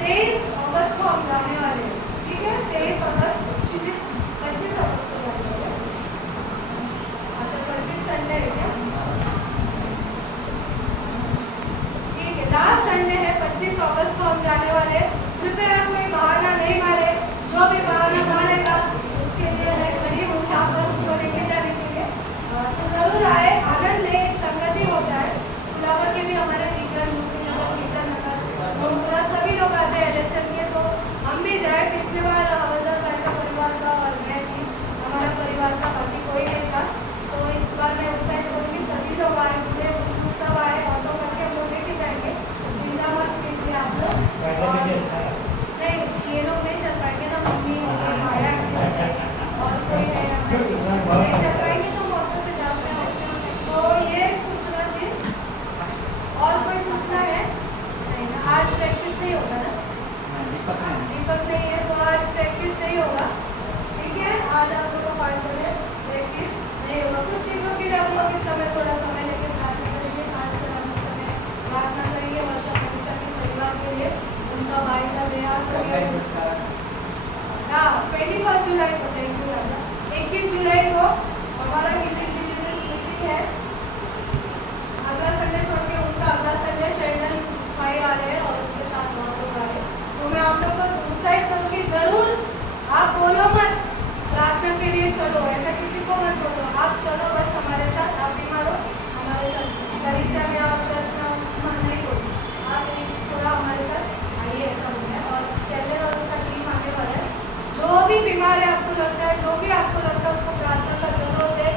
23 अगस्त को हम जाने वाले हैं, ठीक है, 23 अगस्त 25 अगस्त को जाने वाले हैं। अच्छा 25 संडे है क्या? ठीक है, लास्ट संडे है, 25 अगस्त को हम जाने वाले। कृपया कोई बहाना नहीं मारे, जो भी बहाना मारेगा उसके लिए मैं खड़ी हूँ यहाँ पर उसको लेके जाने के लिए। तो जरूर आए, आनंद ले, संगति होता है। गुलाबा के भी हमारे लीडर मुक्तिनगर, कीर्तन नगर, गोमपुरा सभी लोग आते हैं LSM के, तो हम भी जाए। पिछले बार हवलदार भाई का परिवार का और मैं थी, हमारा परिवार का बाकी कोई नहीं था, तो इस बार मैं उत्साहित करूँगी सभी लोग आए, पूरे सब आए, ऑटो करके हम लोग लेके जाएंगे। जिंदाबाद कीजिए आप लोग। नहीं ये लोग नहीं चल पाएंगे ना, मम्मी और भाया और कोई है नहीं चल पाएंगे, तो ऑटो से जाते हैं। तो ये सूचना थी, और कोई सूचना है नहीं ना, आज प्रैक्टिस नहीं होगा ना, दीपक नहीं है तो आज प्रैक्टिस नहीं होगा, ठीक है, आज आप लोगों को 5 बजे प्रैक्टिस नहीं होगा। कुछ चीज़ों के लिए आप लोग इस समय थोड़ा समय लेके प्रार्थना करिए, खासकर हम इस समय प्रार्थना करेंगे वर्षा मनीषा के परिवार के लिए, उनका भाई का देहांत हो गया। हाँ 21 जुलाई को, थैंक यू राजा, 21 जुलाई को हमारा गिल्ली स्मृति है, अगला संडे छोड़ के उसका अगला संडे शेल्डन भाई आ रहे हैं और उनके साथ वहाँ लोग आ रहे हैं। तो मैं आप लोग को उत्साहित करूँगी, जरूर आप बोलो मत प्रार्थना के लिए चलो, ऐसा किसी को मत बोलो, आप चलो बस हमारे साथ, आप बीमार हो हमारे साथ, कलीसिया में और चर्च में मत नहीं बोलो, आप थोड़ा हमारे साथ आइए, ऐसा हो गया। और चैनल और उसका टीम आने वाला है, जो भी बीमार है आपको लगता है, जो भी आपको लगता है उसको प्रार्थना का जरूरत है,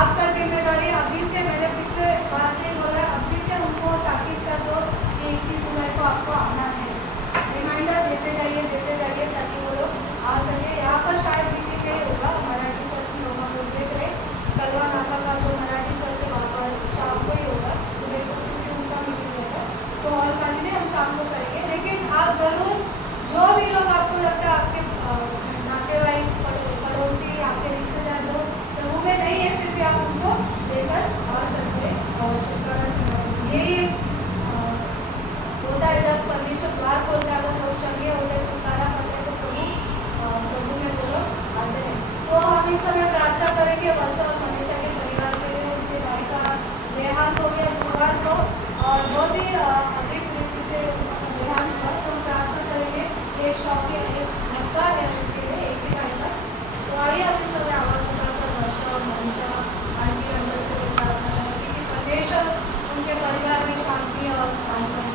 आपका जिम्मेदारी अभी से, मैंने पिछले बार से बोला, अभी से उनको ताकीद कर दो कि 21 जुलाई को आपको आना है, रिमाइंडर देते जाइए ताकि वो लोग आ सके। यहाँ पर शायद बीटी पे ही होगा, मराठी चर्च में होगा, लोग देख रहे कलवा नाका का जो मराठी चर्च है वहाँ पर शाम को ही होगा, सुबह को क्योंकि उनका मीटिंग रहेगा, तो हॉल खाली नहीं, हम शाम को करेंगे। लेकिन आप जरूर, जो भी लोग आपको लगता है आपके नातेवाईक, पड़ोसी, आपके रिश्तेदार जो प्रभु में नहीं है, फिर भी आप उनको लेकर आ सकते हैं और छुटकारा चला, यही होता है जब परमेश्वर द्वार खोलता है, अगर लोग चंगे होते हैं, छुटकारा पाते हैं, तो प्रभु में वो लोग आते हैं। तो हम इस समय प्रार्थना करेंगे वर्षा और मनीषा के परिवार के लिए, उनके भाई का देहांत हो गया गुरुवार को और बहुत ही अजीब तरीके से देहांत हुआ, तो हम प्रार्थना करेंगे। एक शौक है, एक मक्का है उनके लिए, एक ही भाई का। तो आइए आप इस समय आवाज़ उठाकर वर्षा और मनीषा आंटी अंदर से प्रार्थना करेंगे कि परमेश्वर उनके परिवार में शांति और सांत्वना।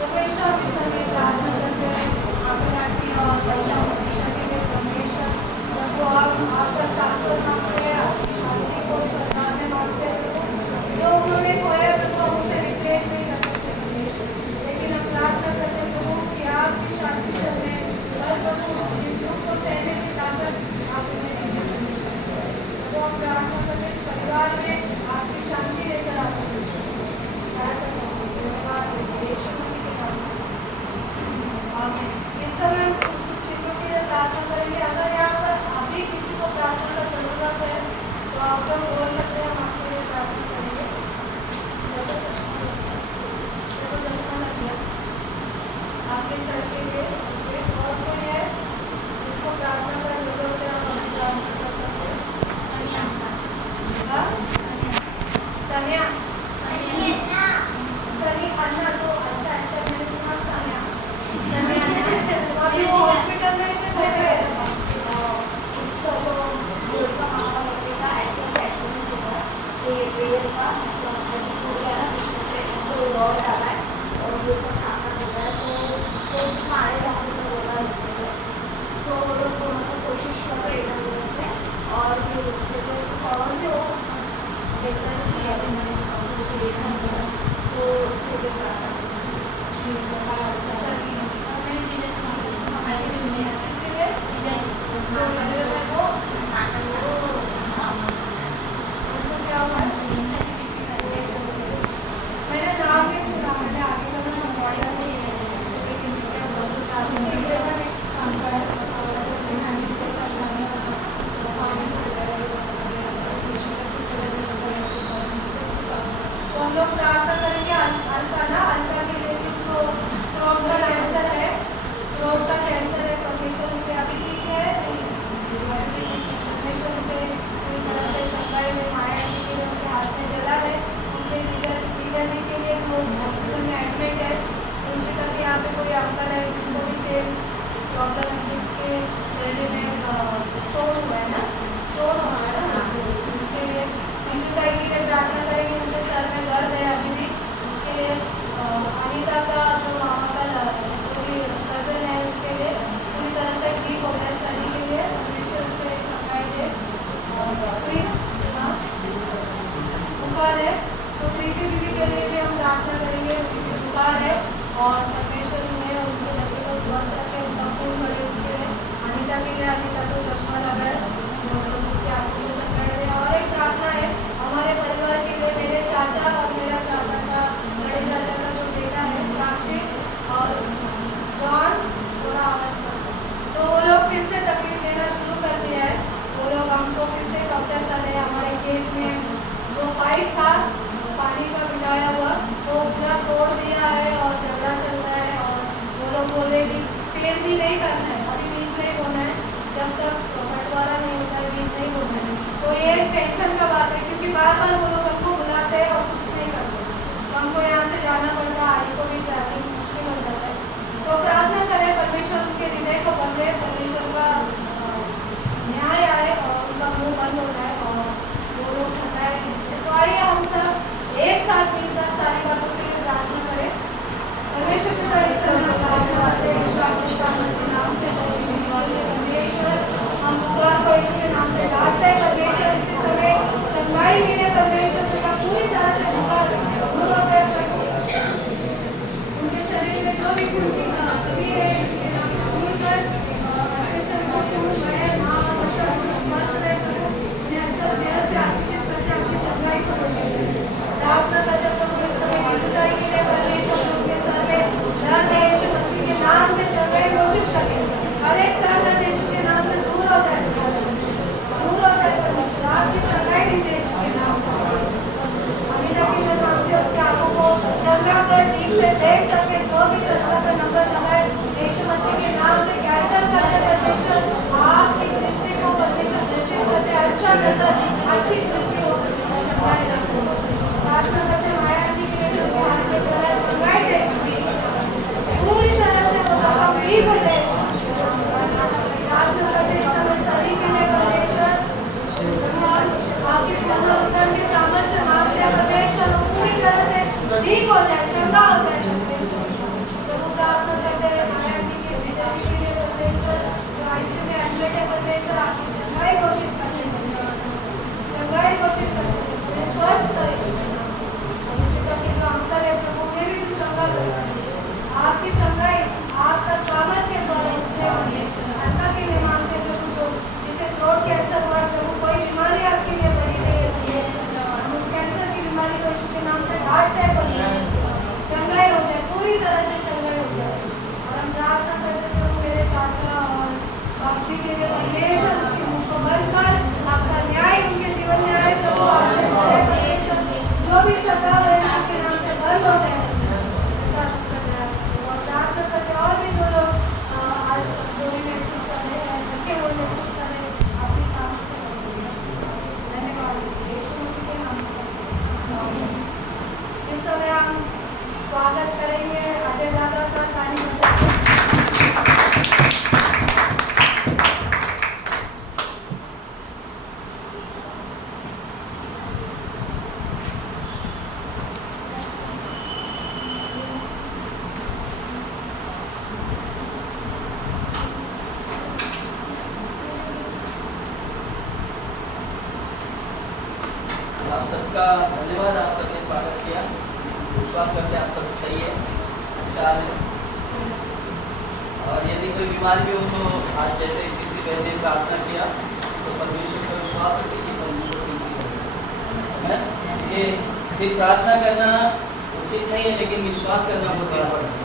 तो हमेशा इस समय प्रार्थना करते हैं आपकी आंटी और वर्षा मनीषा के लिए, परमेश्वर तो आप आपका सांत्वना मांगते, आपकी शांति को श्रद्धा से मांगते हैं, जो उन्होंने खोया तो उसे रिप्लेस नहीं कर सकते परमेश्वर, लेकिन हम प्रार्थना करते हैं कि आपकी शांति से हमें हर इस दुख को सहने की ताकत आप उन्हें दीजिए परमेश्वर। तो हम प्रार्थना करते हैं इस परिवार में आपकी शांति लेकर आते हैं, सहायता करें, धन्यवाद यीशु मसीह के नाम से आमीन। इस समय हम कुछ चीज़ों के लिए प्रार्थना करेंगे। अगर यहाँ पर अभी किसी को प्रार्थना का जरूरत है तो आप लोग बोल सकते हैं, हम आपके लिए प्रार्थना करेंगे। आपके सर के लिए एक और कोई है जिसको प्रार्थना का जरूरत है, आप अपनी प्रार्थना कर सकते हैं। सनिया हाँ? सनिया सनिया सनी अन्ना तो अच्छा ऐसा मैंने सुना सनिया तो अभी वो हॉस्पिटल में थे बैठे हैं। उसका जो गोल का मामला बनेगा एक्टिव एक्सीडेंट होगा ये रेल का हो गया ना उसमें से कोई दौड़ डाला है और ये सब खाना होता है तो मारे जाने का होगा उसके लिए तो वो लोग मतलब कोशिश कर रहे हैं लोगों से और फिर उसके लिए और भी वो देखता है सी आर मैंने कुछ देखा नहीं तो उसके लिए प्रार्थना मैंने जिले हमारे जो में इसके लिए जो लगे हुए हैं वो उनको क्या हुआ है? मैंने नाम नहीं सुना, मैंने आगे का ना मॉडल नहीं है लेकिन क्या बोलूं काम तो हम लोग प्रार्थना करेंगे अलका ना, अलका के लिए भी जो थ्रोट का कैंसर है, थ्रोट का कैंसर है, परमेश्वर उसे अभी ठीक है, परमेश्वर उसे पूरी तरह से चंगाई में माया के लिए उनके हाथ में जला है, उनके जीवन के लिए जो हॉस्पिटल में एडमिट है, उनसे तक यहाँ पे कोई अंकल है जिनको भी सेम प्रॉब्लम है, जिनके शरीर में चोट हुआ है ना, चोट हुआ है ना, उसके लिए अंशुताई के लिए प्रार्थना करेंगे, उनके सर में दर्द है अभी भी, उसके लिए अनीता का जो अंकल जो भी कज़न है उसके लिए पूरी तरह से ठीक हो जाए, सनी के लिए परमेश्वर उसे चंगाई दे, बुखार है तो प्रीति दीदी के लिए भी हम प्रार्थना करेंगे, बुखार है और परमेश्वर उन्हें और उनके बच्चे को स्वस्थ रखे, उनका खून बढ़े उसके लिए, अनीता के लिए, अनीता को चश्मा लगा है तो उसके आंखों को चंगाई दे। और एक प्रार्थना है हमारे परिवार के लिए, मेरे चाचा और मेरा चाचा का बड़े चाचा का जो बेटा है साक्षी और जॉन, थोड़ा आवाज कर तो वो लोग फिर से तकलीफ देना शुरू कर दिया है, वो लोग हमको फिर से टॉर्चर कर रहे हैं, हमारे खेत में जो पाइप था पानी का बिठाया हुआ वो पूरा तोड़ दिया है और झगड़ा चल रहा है और वो लोग बोल रहे कि तेल भी नहीं करना है, अभी बीज नहीं बोना है, जब तक बंटवारा नहीं होता है बीज नहीं बोना है। तो ये एक टेंशन का बात है क्योंकि बार बार वो लोग हमको बुलाते हैं और कुछ नहीं करते, तो हमको यहाँ से जाना पड़ता है, आई को भी ट्रैवलिंग मुश्किल हो जाता है। तो प्रार्थना करें परमेश्वर उनके हृदय को बदले, परमेश्वर का न्याय आए और उनका मुंह बंद हो जाए और वो लोग सताए नहीं। तो आइए हम सब एक साथ मिलकर सारी बातों के लिए प्रार्थना करें। परमेश्वर पिता इस समय के नाम से परमेश्वर हम बुखार को यीशु के नाम से डांटते हैं, परमेश्वर इसी समय चंगाई मिले, परमेश्वर का पूरी तरह से बुखार दूर हो जाए, उनके शरीर में जो भी खून कमी है यीशु के नाम से दूर कर, अच्छे से खून बढ़े, माँ और बच्चा स्वस्थ रहे, उन्हें अच्छा सेहत से आशीषित करके अपनी चंगाई को कोशिश करें। प्रार्थना करते प्रभु इस समय विजुताई के लिए परमेश्वर उनके सर में दर्द है, यीशु मसीह के नाम से चंगाई कोशिश करें, हर एक सर दर्द यीशु के नाम से दूर हो जाए, दूर हो जाए, परमेश्वर आपकी चंगाई दीजिए यीशु के नाम से। अभी तक की जो नाम से उसके आंखों को चंगा कर ठीक से देख सके, जो भी चश्मा का नंबर लगा है यीशु मसीह के नाम से कैंसल करके परमेश्वर आपकी दृष्टि को परमेश्वर दृष्टि करके अच्छा नजर अच्छी दृष्टि हो प्रार्थना करते माया जी के लिए उनके हाथ में चला चंगाई दे पूरी तरह से वो जख्म ठीक हो जाए। प्रार्थना करते इस समय सभी के लिए परमेश्वर आपके पुनरुत्थान के सामर्थ्य मांगते परमेश्वर पूरी तरह से ठीक हो जाए, चंगा हो जाए परमेश्वर। प्रभु प्रार्थना करते हैं माया जी के पिताजी के लिए परमेश्वर जो आईसीयू में एडमिट है, परमेश्वर आपकी चंगाई घोषित करते हैं, चंगाई घोषित करते हैं, उन्हें स्वस्थ करें। के जो अंकल है प्रभु उन्हें भी तू चंगा कर, आपकी चंगाई आपका सामर्थ्य द्वारा अंकल के लिए मांगते हैं प्रभु, जो जिसे थ्रोट कैंसर हुआ प्रभु, कोई बीमारी आपके लिए बड़ी नहीं है, हम उस कैंसर की बीमारी को यीशु के नाम से काटते हैं, चंगाई हो जाए, पूरी तरह से चंगाई हो जाए। और हम प्रार्थना करते प्रभु मेरे चाचा और साक्षी के लिए परमेश्वर उसके मुंह को बंद कर आपका न्याय उनके जीवन में आए, प्रभु आप सबका धन्यवाद, आप सबने स्वागत किया। विश्वास करते हैं आप सब सही है, खुशहाल है। और यदि कोई बीमार भी हो तो आज जैसे जितनी बहन ने प्रार्थना किया तो परमेश्वर पर विश्वास रखिए कि परमेश्वर ठीक करेगा। ये सिर्फ प्रार्थना करना उचित नहीं है, लेकिन विश्वास करना बहुत इम्पोर्टेंट है।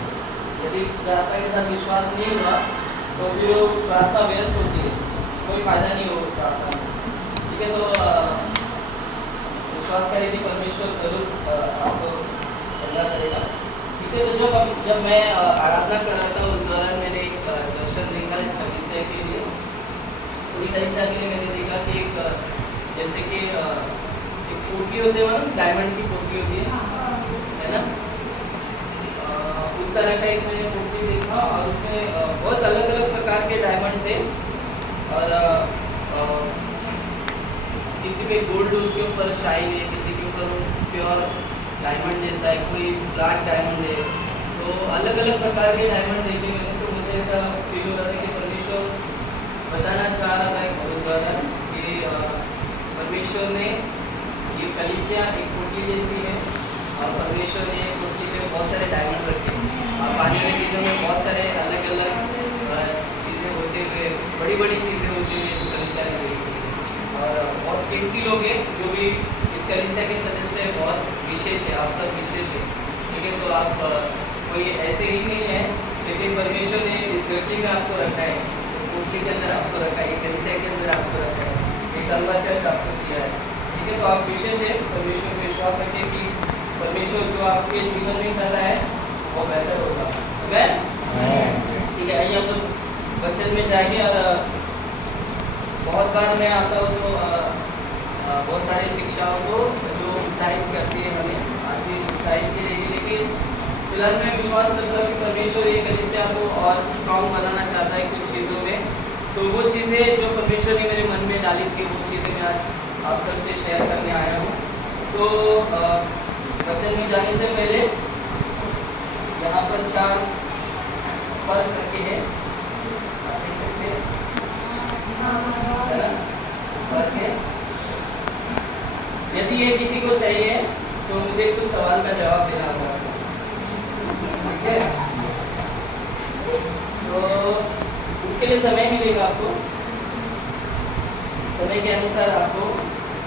यदि प्रार्थना के साथ विश्वास नहीं हुआ तो फिर वो प्रार्थना व्यर्थ होती है, कोई फायदा नहीं हो प्रार्थना में। ठीक है, तो विश्वास करें कि परमेश्वर जरूर आपको बदला करेगा। ठीक है, तो जब मैं आराधना कर रहा था उस दौरान मैंने एक दर्शन देखा इस कलीसिया के लिए। पूरी कलीसिया के लिए मैंने देखा कि एक जैसे कि एक पोटली होती है, मतलब डायमंड की पोटली होती है ना, उस तरह का एक मैंने पोटली देखा और उसमें बहुत अलग अलग प्रकार के डायमंड थे। और किसी पे गोल्ड उसके ऊपर शाइन है, किसी के ऊपर प्योर डायमंड जैसा है, कोई ब्लैक डायमंड है। तो अलग अलग प्रकार के डायमंड देखे मैंने, तो मुझे ऐसा फील हो रहा था कि परमेश्वर बताना चाह रहा था एक उस दौरान कि परमेश्वर ने ये कलीसिया एक पोटली जैसी है और परमेश्वर ने पोटली में बहुत सारे डायमंड रखे। अब आने वाले दिनों में बहुत सारे अलग अलग चीज़ें होते हुए, बड़ी बड़ी चीज़ें होती हुई इस कलीसिया में देखी। और बहुत कीमती लोग हैं जो भी इस कलीसिया के सदस्य हैं, बहुत विशेष है, आप सब विशेष है। ठीक है, तो आप कोई ऐसे ही नहीं है, लेकिन परमेश्वर ने इस व्यक्ति में आपको रखा है, पोटली के अंदर आपको रखा है, कलीसिया के अंदर आपको रखा है, एक अलवा चर्च आपको दिया है। ठीक है, तो आप विशेष है। परमेश्वर में विश्वास रखें कि परमेश्वर जो आपके जीवन में कर रहा है वो बेहतर होगा। ठीक है, आइए हम लोग वचन में जाएंगे। और बहुत बार मैं आता हूँ तो बहुत सारी शिक्षाओं को जो उत्साहित करती है हमें, आज भी उत्साहित की रहेगी। लेकिन फिलहाल मैं विश्वास करता हूँ कि परमेश्वर ये कलीसिया को और स्ट्रॉन्ग बनाना चाहता है कुछ चीज़ों में। तो वो चीज़ें जो परमेश्वर ने मेरे मन में डाली थी, वो चीज़ें मैं आज आप सबसे शेयर करने आया हूँ। तो वचन में जाने से पहले यहाँ पर 4 वर्ग करके है, आप देख सकते हैं, है ना, वर्ग है। यदि ये किसी को चाहिए तो मुझे कुछ सवाल का जवाब देना होगा। ठीक है, तो उसके लिए समय मिलेगा आपको, समय के अनुसार आपको,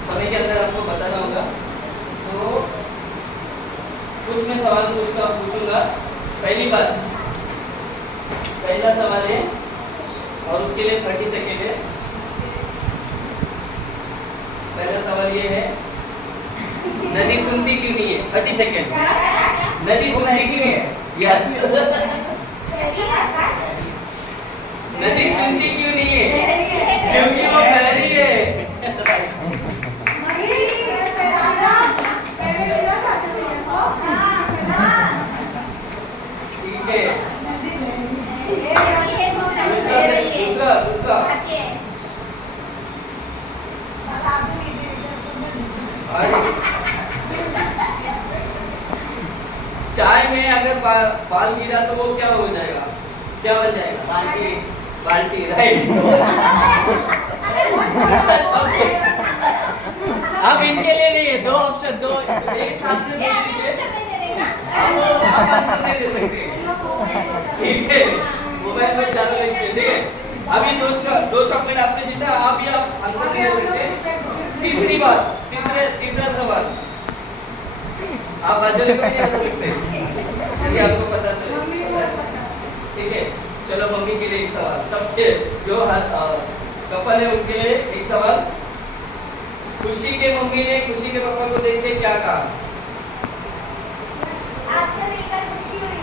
समय के अंदर आपको बताना होगा। तो कुछ मैं सवाल पूछूंगा। पहली बात, पहला सवाल है और उसके लिए 30 सेकेंड है। पहला सवाल ये है, नदी सुनती क्यों नहीं है? 30 सेकेंड। नदी सुनती क्यों नहीं है? यस। नदी सुनती क्यों नहीं है? क्योंकि वो बहरी है। ठीक है, दूसरा चाय में अगर बाल गिरा तो वो क्या हो जाएगा, क्या बन जाएगा? बाल्टी, राइट। अब इनके लिए नहीं है, 2 ऑप्शन, 2 एक साथ में आप आंसर नहीं दे सकते। ठीक है, मोबाइल में ज्यादा देखते, ठीक है। अभी 2 चॉकलेट आपने जीता, आप भी आप आंसर नहीं दे सकते। तीसरी बात, तीसरा सवाल आप बाजू वाले को नहीं बता सकते यदि आपको पता तो। ठीक है, चलो मम्मी के लिए एक सवाल, सबके जो कपल है उनके लिए एक सवाल। खुशी के मम्मी ने खुशी के पापा को देख के क्या कहा? आपसे मिलकर खुशी हुई।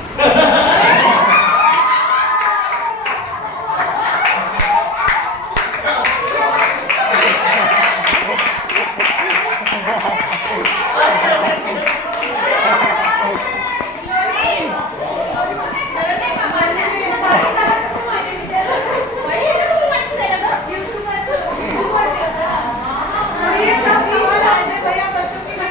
ये सब सवाल आज भैया बच्चों के लिए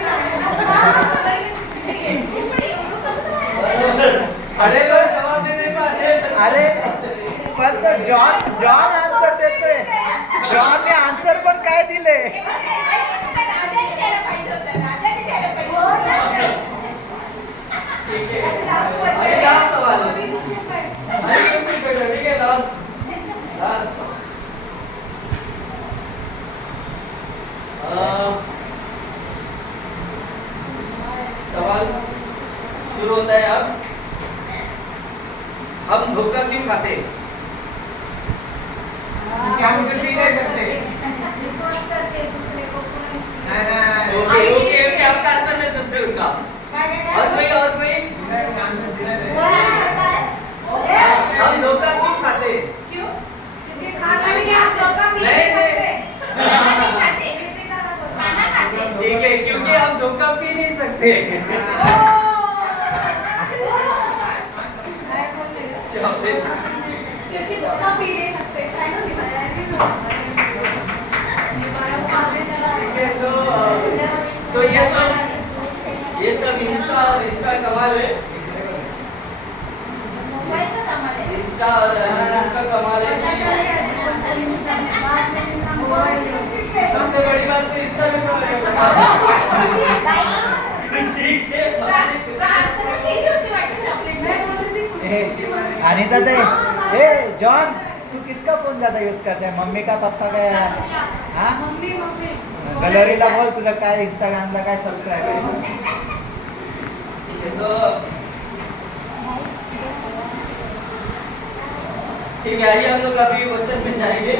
सवाल शुरू होता है अब। हम धोखा क्यों खाते हैं? क्या हम उसे पी नहीं सकते? विश्वास करके दूसरे को ओके ओके ओके, आपका आंसर ले सकते हैं उनका। और कोई हम धोखा क्यों खाते हैं? क्यों? क्योंकि खाना नहीं, आप धोखा पी नहीं सकते। खाना नहीं खाते, खाना खाते। ठीक है, क्योंकि हम धोखा पी नहीं सकते। क्योंकि धोखा पी नहीं सकते। Thank you. ठीक है, तो ये सब इंस्टा और इसका कमाल है। इंस्टा और इसका कमाल है कि सबसे बड़ी बात तो इसका भी खुशी के अनिता ताई, ए जॉन, तू किसका फोन ज्यादा यूज करते हैं, मम्मी का पप्पा का या हाँ? गॅलरीला बोल तुझं काय इंस्टाग्रामला काय सबस्क्राईब आहे. ठीक है, आइए हम लोग अभी वचन में जाएंगे।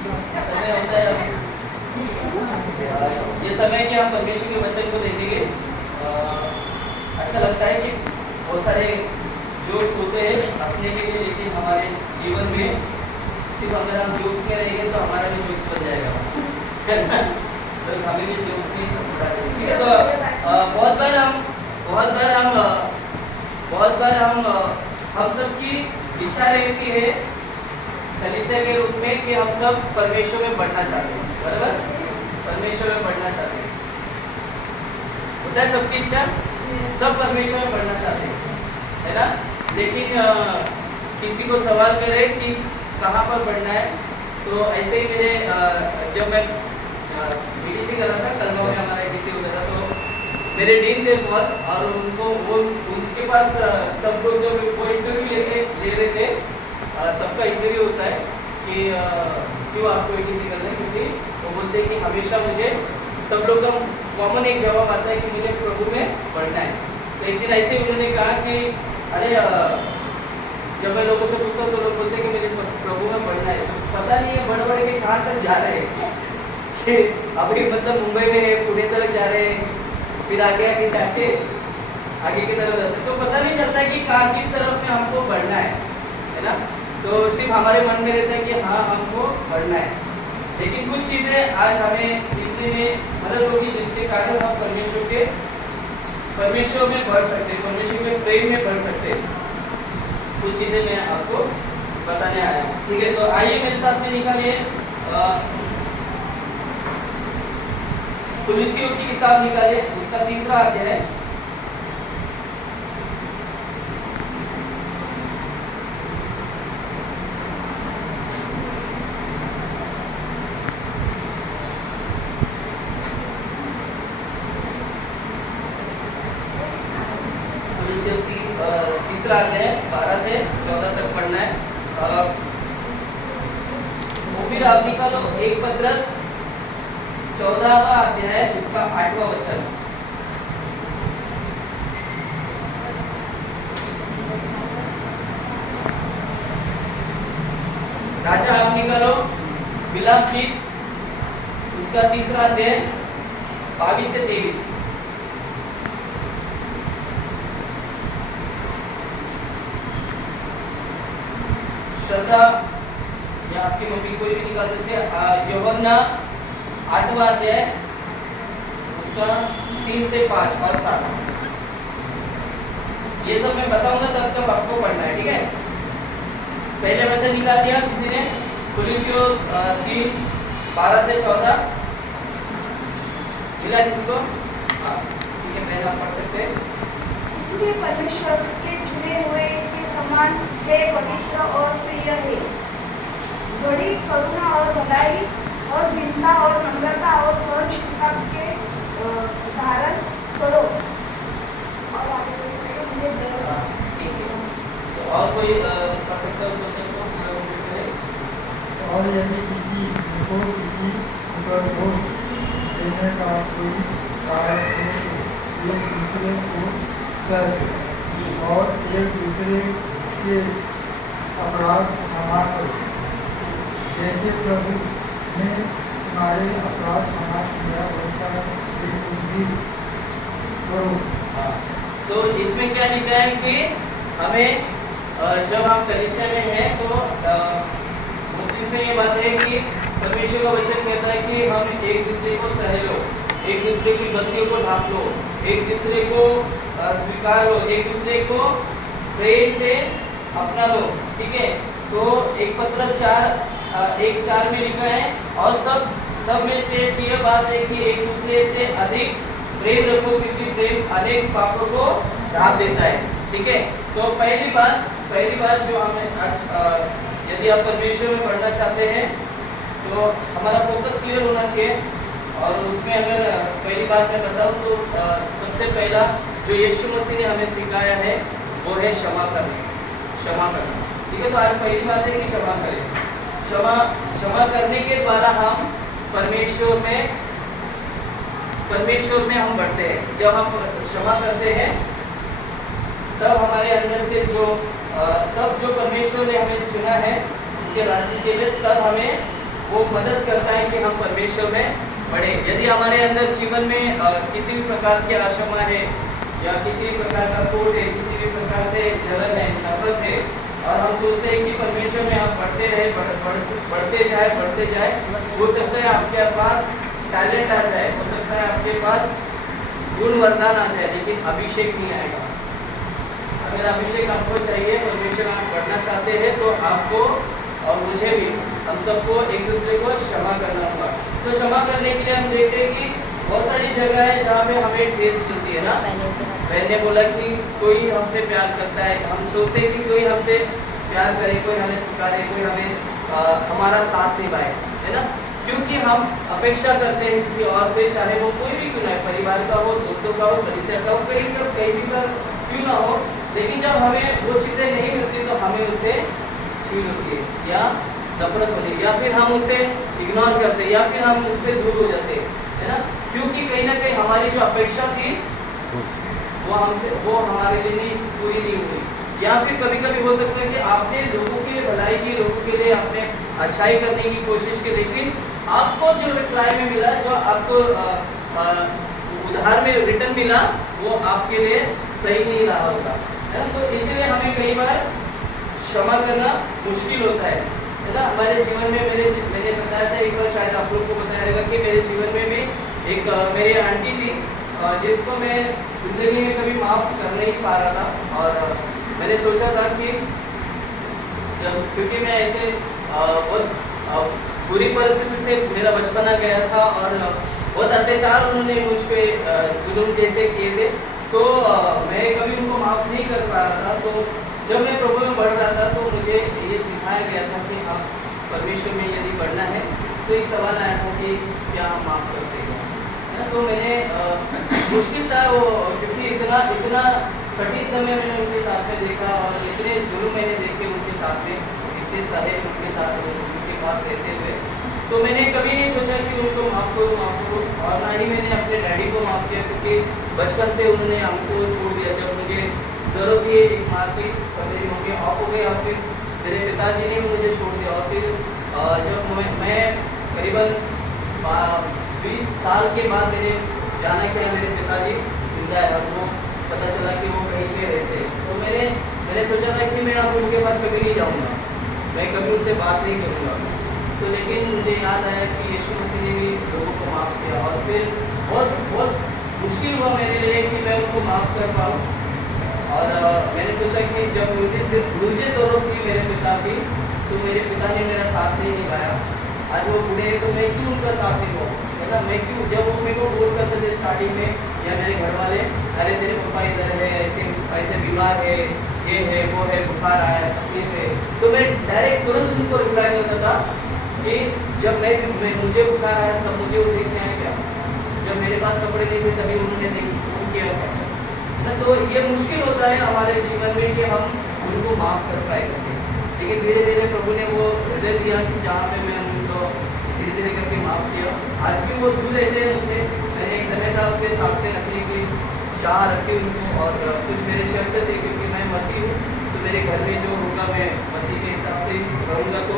समय होता है अब। ये समय कि हम परमेश्वर के वचन को देखेंगे। अच्छा लगता है कि बहुत सारे जोक्स होते हैं हंसने के लिए, लेकिन हमारे जीवन में सिर्फ अगर हम जोक्स में रहेंगे तो हमारा भी जोक्स बन जाएगा। तो हमें भी जोक्स में समझना है। ठीक है, तो बहुत बार हम सबकी इच्छा रहती है कलीसिया के रूप में कि हम सब परमेश्वर में बढ़ना चाहते हैं, बराबर? परमेश्वर में बढ़ना चाहते हैं, होता है सबकी इच्छा, सब परमेश्वर में बढ़ना चाहते हैं, है ना? लेकिन किसी को सवाल करे कि कहाँ पर बढ़ना है, तो ऐसे ही मेरे जब मैं बीटीसी कर रहा था, कलगांव में हमारा बीटीसी होता था, तो मेरे डीन थे बहुत, और उनके पास सब लोग जब वो इंटरव्यू ले रहे थे, सबका इंटरव्यू होता है कि क्यों आपको बीटीसी करना है, क्योंकि वो बोलते हैं कि हमेशा मुझे, सब लोग का कॉमन एक जवाब आता है कि मुझे प्रभु में बढ़ना है। तो एक दिन ऐसे उन्होंने कहा कि अरे जब मैं लोगों से पूछता हूँ तो लोग बोलते हैं कि मुझे प्रभु में बढ़ना है, तो पता नहीं है बढ़ बढ़ के कहाँ तक जा रहे हैं कि अभी मतलब मुंबई में है, पुणे तक जा रहे हैं, फिर आगे आगे जाके आगे की तरफ जाते, तो पता नहीं चलता है कि कहाँ किस तरफ में हमको बढ़ना है ना? तो सिर्फ हमारे मन में रहता है कि हाँ हमको बढ़ना है, लेकिन कुछ चीज़ें आज हमें सीखने में मदद होगी जिसके कारण हम परमेश्वर में बढ़ सकते हैं, परमेश्वर के प्रेम में बढ़ सकते हैं। कुछ चीज़ें मैं आपको बताने आया हूँ। ठीक है, तो आइए मेरे साथ में निकालिए कुलुस्सियों की किताब निकालिए, उसका 3रा अध्याय है। तीसरा अध्याय 12 से 14 तक पढ़ना है। वो फिर आप निकालो 1 पत्रस 14वां अध्याय जिसका 8वां वचन। राजा आप निकालो विलाप गीत उसका 3रा अध्याय 22 से 23। श्रद्धा या आपकी मम्मी कोई भी निकाल सकते हैं। यूहन्ना 8वां अध्याय उसका 3 से 5 और 7। ये सब मैं बताऊंगा तब तक आपको पढ़ना है, ठीक है? पहले वचन निकाल दिया किसी ने? कुलुस्सियों 3 12 से 14 मिला किसी को? हाँ ठीक है, पहले आप पढ़ सकते हैं। इसलिए परमेश्वर के चुने हुए के समान है, पवित्र और प्रिय है, बड़ी करुणा और भलाई और दीनता और नम्रता और सहनशीलता के धारण करो। और आगे मुझे ठीक है, तो और कोई पढ़ सकता है उस वचन को पूरा कंप्लीट करें? और यदि किसी को किसी पर दोष देने का कोई कारण हो एक दूसरे को सह दो और एक दूसरे के अपराध क्षमा करो जैसे प्रभु ने तुम्हारे अपराध क्षमा किया वैसा ही तुम भी करो। हाँ, तो इसमें क्या लिखा है कि हमें जब हम कलीसिया में हैं तो मुस्लिम में ये बात है कि परमेश्वर का वचन कहता है कि हम एक दूसरे को सह लो, एक दूसरे की गलतियों को ढांप लो, एक दूसरे को स्वीकार लो, एक दूसरे को प्रेम से अपना लो। ठीक है, तो 1 में लिखा है और सब में से ये बात है कि एक दूसरे से अधिक प्रेम रखो क्योंकि प्रेम अनेक पापों को ढांप देता है। ठीक है, तो पहली बात जो हमें आज यदि आप परमेश्वर में पढ़ना चाहते हैं तो हमारा फोकस क्लियर होना चाहिए। और उसमें अगर पहली बात मैं बताऊं तो सबसे पहला जो यीशु मसीह ने हमें सिखाया है वो है क्षमा करना। ठीक है, तो आज पहली बात है कि क्षमा करें। क्षमा करने के द्वारा हम परमेश्वर में हम बढ़ते हैं। जब हम क्षमा करते हैं तब हमारे अंदर से तब जो परमेश्वर ने हमें चुना है उसके राज्य के लिए, तब हमें वो मदद करता है कि हम परमेश्वर में बढ़े। यदि हमारे अंदर जीवन में किसी भी प्रकार की आशंका है या किसी भी प्रकार का कोट है, किसी भी प्रकार से जलन है, नफरत है और हम सोचते हैं कि परमेश्वर में आप बढ़ते जाए, हो सकता है आपके पास टैलेंट आ जाए, हो सकता है आपके पास गुण वरदान आ जाए, लेकिन अभिषेक नहीं आएगा। अगर अभिषेक आपको चाहिए, परमेश्वर आप बढ़ना चाहते हैं तो आपको और मुझे भी, हम सबको एक दूसरे को क्षमा करना होगा। तो क्षमा करने के लिए हम देखते हैं कि बहुत सारी जगह है जहाँ पे हमें ठेस मिलती है ना। मैंने बोला कि कोई हमसे प्यार करता है, हम सोचते हैं कि कोई हमसे प्यार करे, कोई हमें सिखाए, कोई हमें हमारा साथ निभाए, है ना। क्योंकि हम अपेक्षा करते हैं किसी और से, चाहे वो कोई भी क्यों ना है, परिवार का हो, दोस्तों का हो, कलीसिया का हो, कहीं भी का क्यों ना हो, लेकिन जब हमें वो चीज़ें नहीं मिलती तो हमें उससे छीन होती है या नफरत होती है, या फिर हम उसे इग्नोर करते हैं, या फिर हम उससे दूर हो जाते हैं, है ना। क्योंकि कहीं ना कहीं हमारी जो अपेक्षा थी वो हमारे लिए पूरी नहीं हुई। या फिर कभी कभी हो सकता है कि आपने लोगों के लिए भलाई की, लोगों के लिए आपने अच्छाई करने की कोशिश की, लेकिन आपको जो रिप्लाई में मिला, जो आपको उधार में रिटर्न मिला, वो आपके लिए सही नहीं रहा होगा, है ना। तो इसलिए हमें कई बार क्षमा करना मुश्किल होता है ना। हमारे जीवन में मैंने बताया था एक बार, शायद आप लोग को बताया रहेगा कि मेरे जीवन में भी एक मेरी आंटी थी जिसको मैं जिंदगी में कभी माफ़ कर नहीं पा रहा था। और मैंने सोचा था कि क्योंकि मैं ऐसे बहुत बुरी परिस्थिति से मेरा बचपना गया था और बहुत अत्याचार उन्होंने मुझ पर जुल्म जैसे किए थे, तो मैं कभी उनको माफ़ नहीं कर पा रहा था। तो जब मैं प्रभु में बढ़ रहा था तो मुझे ये सिखाया गया था कि हम परमेश्वर में यदि बढ़ना है तो एक सवाल आया था कि क्या हम माफ़ करते हैं, है ना। तो मैंने मुश्किल था वो, क्योंकि इतना कठिन समय मैंने उनके साथ में देखा और इतने जुल्म मैंने देखे उनके साथ में, इतने सहे उनके साथ में, उनके पास रहते हुए। तो मैंने कभी नहीं सोचा कि उनको माफ़ करूँ। और ना ही मैंने अपने डैडी को माफ़ किया, क्योंकि बचपन से उन्होंने हमको छोड़ दिया। जब मुझे ज़रूरत थी एक मारपीट, तो मेरी मम्मी ऑफ हो गई और फिर मेरे पिताजी ने मुझे छोड़ दिया। और फिर जब मैं करीबन 20 साल के बाद मैंने जाना कि मेरे पिताजी जिंदा है और वो पता चला कि वो कहीं पे रहते हैं। तो मैंने सोचा था कि मैं अब उनके पास कभी नहीं जाऊँगा, मैं कभी उनसे बात नहीं करूँगा। तो लेकिन मुझे याद आया कि यीशु मसीह ने भी लोगों को माफ़ किया और फिर बहुत मुश्किल हुआ मेरे लिए कि मैं उनको माफ़ कर पाऊँ। और मैंने सोचा कि जब मुझे ज़रूरत थी मेरे पिता की, तो मेरे पिता ने मेरा साथ नहीं निभाया। आज वो बूढ़े हैं तो मैं क्यों उनका साथ निभाऊँ, है ना। मैं क्यों, जब वो मेरे को फोन करते थे स्टार्टिंग में या मेरे घर वाले, अरे तेरे पापा इधर है, ऐसे बीमार है, ये है, वो है, बुखार आया है, तकलीफ है, तो मैं डायरेक्ट तुरंत उनको रिप्लाई करता था कि जब मुझे बुखार आया तब मुझे वो देखने आया क्या, जब मेरे पास कपड़े नहीं थे तभी उन्होंने किया क्या, ना। तो ये मुश्किल होता है हमारे जीवन में कि हम उनको माफ़ कर पाए, लेकिन धीरे धीरे प्रभु ने वो हृदय दिया कि जहाँ पे मैं उनको धीरे धीरे करके माफ़ किया। आज भी वो दूर रहते हैं मुझसे। मैंने एक समय था अपने साथ में रखने की चाह रखी उनको और कुछ मेरे शर्त थे क्योंकि मैं मसीह हूँ, तो मेरे घर में जो होगा मैं मसीह के हिसाब से ही रहूँगा, तो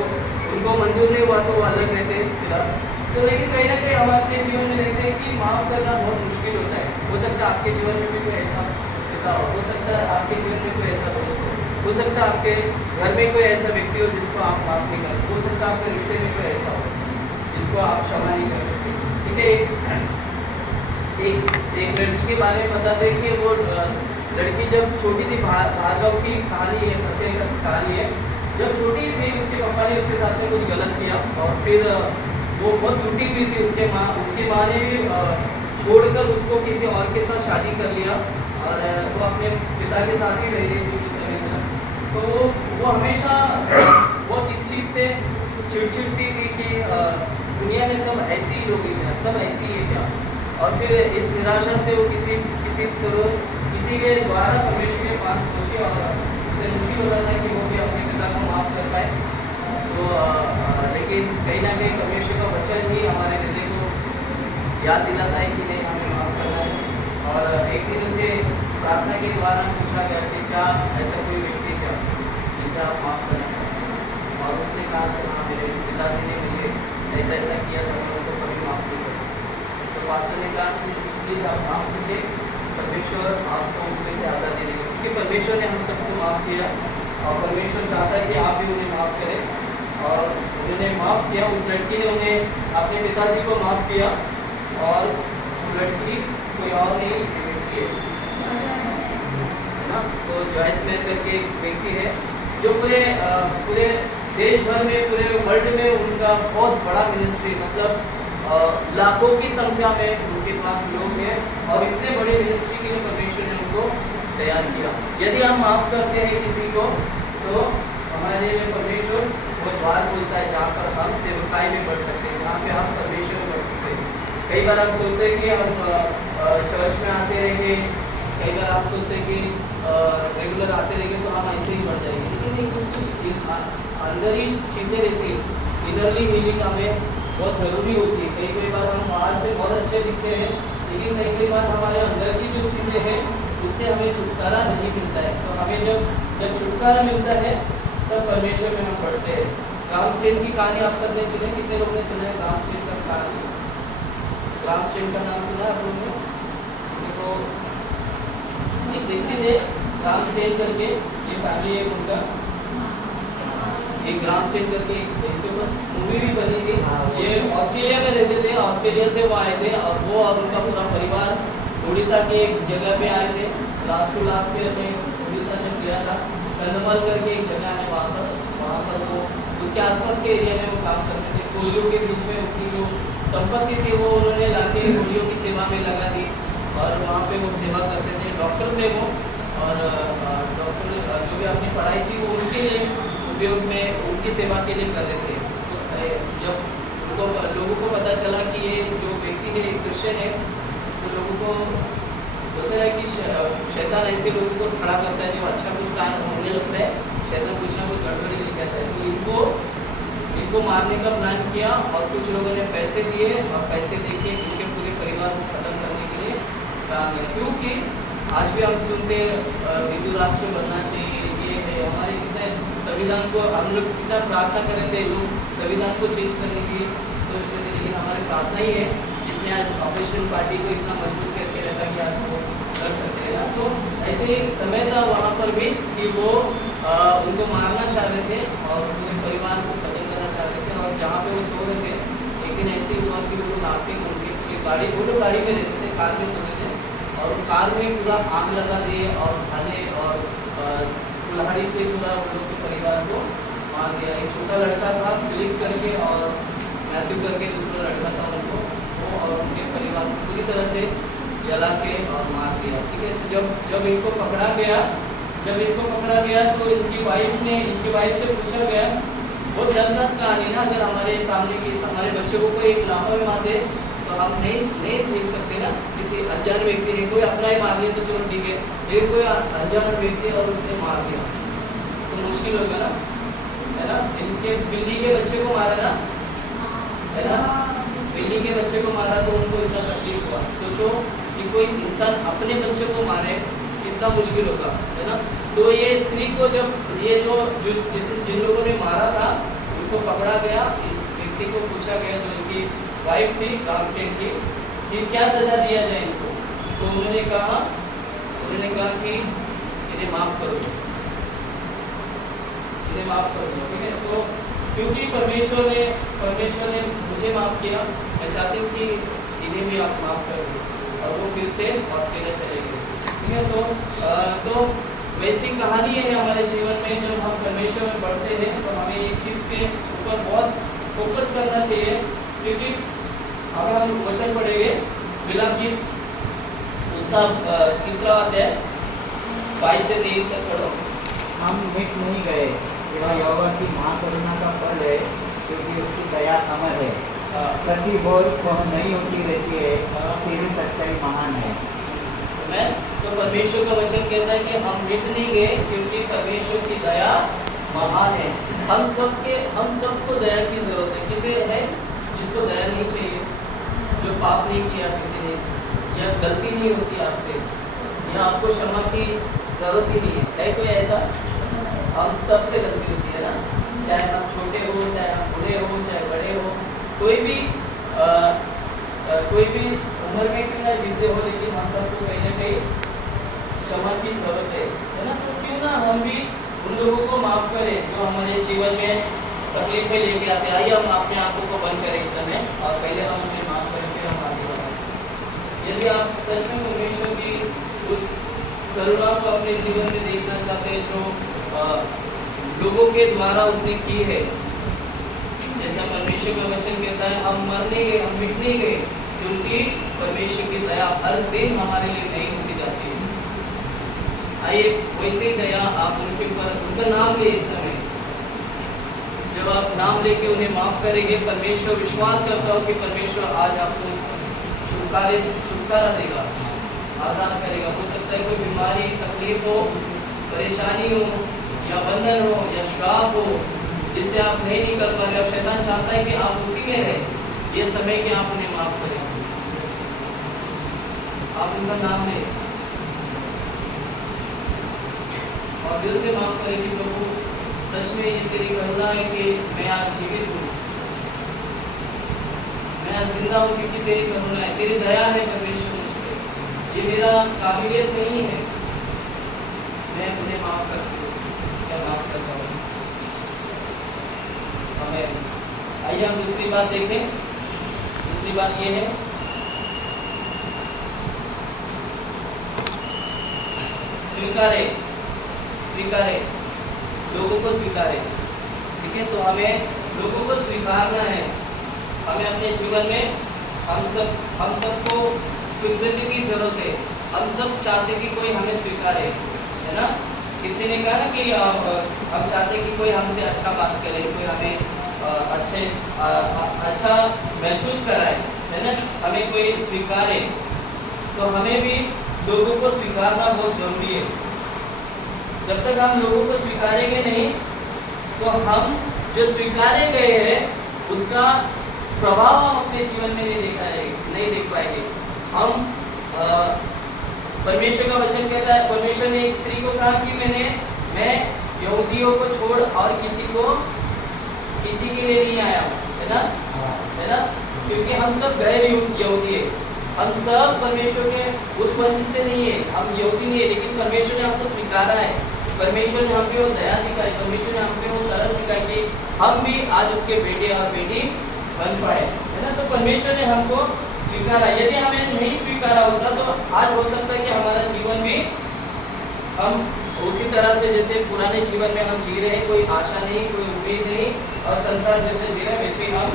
उनको मंजूर नहीं हुआ तो वो अलग रहते फिलहाल। तो लेकिन कहीं ना कहीं हम अपने जीवन में देखते हैं कि माफ़ करना बहुत मुश्किल होता है। हो सकता है आपके जीवन में भी कोई ऐसा पिता हो सकता है आपके जीवन में कोई ऐसा दोस्त हो सकता है आपके घर में कोई ऐसा व्यक्ति हो जिसको आप माफ़ नहीं कर, हो सकता है आपके रिश्ते में कोई ऐसा हो जिसको आप क्षमा नहीं कर सकते। ठीक है, एक लड़की के बारे में बताते हैं कि वो लड़की जब छोटी थी, भार्गव की कहानी है, सत्य की कहानी है। जब छोटी थी उसके पापा ने उसके साथ में कुछ गलत किया और फिर वो बहुत टूटी हुई थी। उसकी माँ ने भी छोड़कर उसको किसी और के साथ शादी कर लिया और वो अपने पिता के साथ ही रह रही थी उस समय तक। तो वो हमेशा बहुत इस चीज़ से चिड़चिड़ती थी कि दुनिया में सब ऐसे ही लोग हैं, सब ऐसी ही है क्या। और फिर इस निराशा से वो किसी के द्वारा परमेश्वर के पास पहुँची और उसे मुश्किल हो रहा था कि वो भी अपने पिता को माफ़ कर पाए। तो लेकिन कहीं ना कहीं परमेश्वर का वचन ही हमारे हृदय को याद दिलाता है कि नहीं, हमें माफ़ करना है। और एक दिन उसे प्रार्थना के द्वारा पूछा गया कि क्या ऐसा कोई व्यक्ति क्या जिसे आप माफ़ करना चाहते हैं, और उसने कहा कि हाँ, मेरे पिताजी ने मुझे ऐसा किया था, मैं उनको कभी माफ़ नहीं कर सकता। तो पास्टर ने कहा कि प्लीज़ आप माफ़ कीजिए, परमेश्वर आपको उसमें से आज़ादी देगा, क्योंकि परमेश्वर ने हम सबको माफ़ किया और परमेश्वर चाहता है कि आप भी उन्हें माफ़ करें। और उन्होंने माफ़ किया, उस लड़की ने उन्हें अपने पिताजी को माफ़ किया और वो लड़की कोई और नहीं व्यक्ति है ना। तो जॉयस मेयर करके एक व्यक्ति है जो पूरे देश भर में, पूरे वर्ल्ड में उनका बहुत बड़ा मिनिस्ट्री, मतलब लाखों की संख्या में उनके पास लोग हैं और इतने बड़े मिनिस्ट्री के लिए परमेश्वर ने उनको तैयार किया। यदि हम माफ़ करते हैं किसी को तो हमारे लिए परमेश्वर वो द्वार खोलता है जहाँ पर हम सेवकाई में बढ़ सकते हैं, जहाँ पे हम परमेश्वर में बढ़ सकते हैं। कई बार हम सोचते हैं कि हम चर्च में आते रहेंगे, कई बार हम सोचते हैं कि रेगुलर आते रहेंगे तो हम ऐसे ही बढ़ जाएंगे, लेकिन ये कुछ अंदर ही चीज़ें रहती हैं। इनरली हीलिंग हमें बहुत ज़रूरी होती है। कई बार हम बाहर से बहुत अच्छे दिखते हैं, लेकिन कई बार हमारे अंदर की जो चीज़ें हैं उससे हमें छुटकारा नहीं मिलता है। तो हमें जब छुटकारा मिलता है तब परमेश्वर में हम पढ़ते हैं। ग्रामस्टेन की कहानी आप सब ने सुनी, कितने लोग ने सुना है ग्रामस्टेन का कहानी? ग्रामस्टेन का नाम सुना है आप लोगों ने? तो एक व्यक्ति थे ग्रामस्टेन करके, ये फैमिली है उनका, एक ग्रामस्टेन करके इनके ऊपर मूवी भी बनी थी। ये ऑस्ट्रेलिया में रहते थे, ऑस्ट्रेलिया से वो आए थे और वो और उनका पूरा परिवार उड़ीसा की एक जगह पे आए थे। लास्ट टू लास्ट ईयर में उड़ीसा में गया था, कंधमाल करके एक जगह है, वहाँ पर वो उसके आसपास के एरिया में वो काम करते थे। पोलियो के बीच में उनकी जो संपत्ति थी वो उन्होंने लाके पोलियो की सेवा में लगा दी और वहाँ पे वो सेवा करते थे। डॉक्टर थे वो, और डॉक्टर जो भी अपनी पढ़ाई थी वो उनके लिए उपयोग में, उनकी सेवा के लिए कर रहे थे। तो जब लोगों को पता चला कि ये जो व्यक्ति है क्रिश्चियन है, तो लोगों को होता है कि शैतान ऐसे लोगों को खड़ा करता है जो अच्छा कुछ कार्य होने लगता है, शैतान कुछ ना कुछ गड़बड़ी लेके आता है। तो इनको मारने का प्लान किया और कुछ लोगों ने पैसे दिए और पैसे देके इनके पूरे परिवार को खत्म करने के लिए काम किया। क्योंकि आज भी हम सुनते हिंदू राष्ट्र बनना चाहिए, ये है हमारे कितने संविधान को हम लोग कितना प्रार्थना कर रहे थे, लोग संविधान को चेंज करने की सोच रहे थे, लेकिन हमारी प्रार्थना ही है जिसने आज ऑपोजिशन पार्टी को इतना मजबूत करके रखा कि आज वो कर सकते हैं ना। तो ऐसे एक समय था वहाँ पर भी कि वो उनको मारना चाह रहे थे और पूरे परिवार को खत्म करना चाह रहे थे। और जहाँ पे वो सो रहे थे, एक दिन ऐसे हुआ कि वो लोग आके उनके गाड़ी, वो लोग गाड़ी में रहते थे, कार में सो रहे थे और कार में पूरा आग लगा दिए और खाने और कुल्हाड़ी से पूरा उन लोग के परिवार को मार दिया। एक छोटा लड़का था फिलिप करके और मैथ्यू करके दूसरा लड़का था, उनको वो और उनके परिवार को पूरी तरह से जला के और मार दिया। ठीक है, तो जब इनको पकड़ा गया तो इनकी वाइफ से पूछा गया, बहुत दर्दनाक कहानी ना, अगर हमारे सामने की हमारे बच्चों को कोई एक लाफा में मार दे तो हम नहीं झेल सकते ना। किसी अनजान व्यक्ति ने, कोई अपना ही मार लिया तो चलो ठीक है, लेकिन कोई अनजान व्यक्ति और उसने मार दिया तो मुश्किल होगा ना, है ना। इनके बिल्ली के बच्चे को मारा ना, है ना, बिल्ली के बच्चे को मारा तो उनको इतना तकलीफ हुआ। सोचो कि कोई इंसान अपने बच्चे को मारे कितना मुश्किल होगा, है ना। तो ये स्त्री को जब ये जिन लोगों ने मारा था उनको पकड़ा गया, इस व्यक्ति को पूछा गया जो इनकी वाइफ थी ट्रांसलेट की कि क्या सजा दिया जाए इनको। तो उन्होंने कहा कि इन्हें माफ करो, इन्हें माफ कर दो, ठीक है। तो क्योंकि परमेश्वर ने मुझे माफ किया, मैं चाहती हूँ कि इन्हें भी आप माफ कर दो, और वो फिर से ऑस्ट्रेलिया चले गए, ठीक है। तो वैसी कहानी है हमारे जीवन में। जब हम परमेश्वर में बढ़ते हैं तो हमें एक चीज़ के ऊपर बहुत फोकस करना चाहिए, क्योंकि अगर हम वचन पढ़ेंगे बिलाम की उसका 3रा अध्याय 22 से 23 तक पढ़ो। हम मिट नहीं गए, यह यहोवा की महाकरुणा का फल है, क्योंकि उसकी दया अमर है। प्रति बोल वह नहीं होती रहती है, तेरी सच्चाई महान है। तो परमेश्वर का वचन कहता है कि हम मिट नहीं गए, क्योंकि परमेश्वर की दया महान है। हम सबको दया की जरूरत है। किसे है जिसको दया नहीं चाहिए? जो पाप नहीं किया किसी ने, या गलती नहीं होती आपसे, या आपको क्षमा की जरूरत ही नहीं है कोई ऐसा? हम सबसे गलती होती है ना, चाहे आप छोटे हो, चाहे आप बूढ़े हो, चाहे बड़े हो, कोई भी उम्र में क्यों ना जीते हो, लेकिन हम सबको कहीं ना कहीं क्षमा की जरूरत है ना। तो क्यों ना हम भी उन लोगों को माफ करें जो हमारे जीवन में तकलीफें लेके आते हैं। आइए हम अपने आंखों को बंद करें इस समय, और पहले हम उन्हें माफ करें, फिर हम आगे बढ़ें। यदि आप सच में परमेश्वर की उस करुणा को अपने जीवन में देखना चाहते हैं जो लोगों के द्वारा उसने की है, जैसा परमेश्वर का वचन कहता है, हम मर नहीं गए, हम मिट नहीं गए, क्योंकि परमेश्वर की दया हर दिन हमारे लिए नई होती जाती है। आइए वैसे ही दया आप उनके ऊपर, उनका नाम ले इस समय। जब आप नाम लेके उन्हें माफ करेंगे, परमेश्वर, विश्वास करता हूँ कि परमेश्वर आज आपको छुटकारा देगा, आज़ाद करेगा। हो सकता है कोई बीमारी, तकलीफ हो, परेशानी हो, या बंधन हो, या श्राप हो, जिससे आप नहीं निकल पा रहे, और शैतान चाहता है कि आप उसी में रहें। ये समय कि आप उन्हें माफ करें, आप उनका नाम लें और दिल से माफ करें कि प्रभु सच में ये तेरी करुणा है कि मैं आज जीवित हूँ, मैं आज जिंदा हूँ, क्योंकि तेरी करुणा है, तेरी दया है परमेश्वर मुझ पे। ये मेरा काबिलियत नहीं है, मैं उन्हें माफ करती हूँ, क्या माफ करता हूँ। हमें आइए हम दूसरी बात देखें। दूसरी बात ये है, स्वीकारे, लोगों को स्वीकारे, ठीक है। तो हमें लोगों को स्वीकारना है। हमें अपने जीवन में हम सबको स्वीकृति की जरूरत है। हम सब चाहते कि कोई हमें स्वीकारे, है ना। कितने ने कहा ना कि हम चाहते कि कोई हमसे अच्छा बात करे, कोई हमें अच्छा महसूस कराए, है ना, हमें कोई स्वीकारे। तो हमें भी लोगों को स्वीकारना बहुत जरूरी है। जब तक हम लोगों को स्वीकारेंगे नहीं, तो हम जो स्वीकारे गए हैं उसका प्रभाव हम अपने जीवन में नहीं देख पाएंगे। हम परमेश्वर का वचन कहता है, परमेश्वर ने एक स्त्री को कहा कि मैं यहूदियों को छोड़ और किसी के लिए नहीं आया, है ना, क्योंकि हम सब गैर यहूदी है। हम सब परमेश्वर के उस वंश से नहीं है, हम यहूदी नहीं है, लेकिन परमेश्वर ने हमको स्वीकारा है। परमेश्वर ने हम पे वो दया दिखाई, परमेश्वर ने हम पे वो तरस दिखाई कि हम भी आज उसके बेटे और बेटी बन पाए, है ना। तो परमेश्वर ने हमको स्वीकारा। यदि हमें नहीं स्वीकारा होता तो आज हो सकता है कि हमारा जीवन भी हम उसी तरह से जैसे पुराने जीवन में हम जी रहे हैं, कोई आशा नहीं, कोई उम्मीद नहीं, और संसार जैसे जी रहे वैसे हम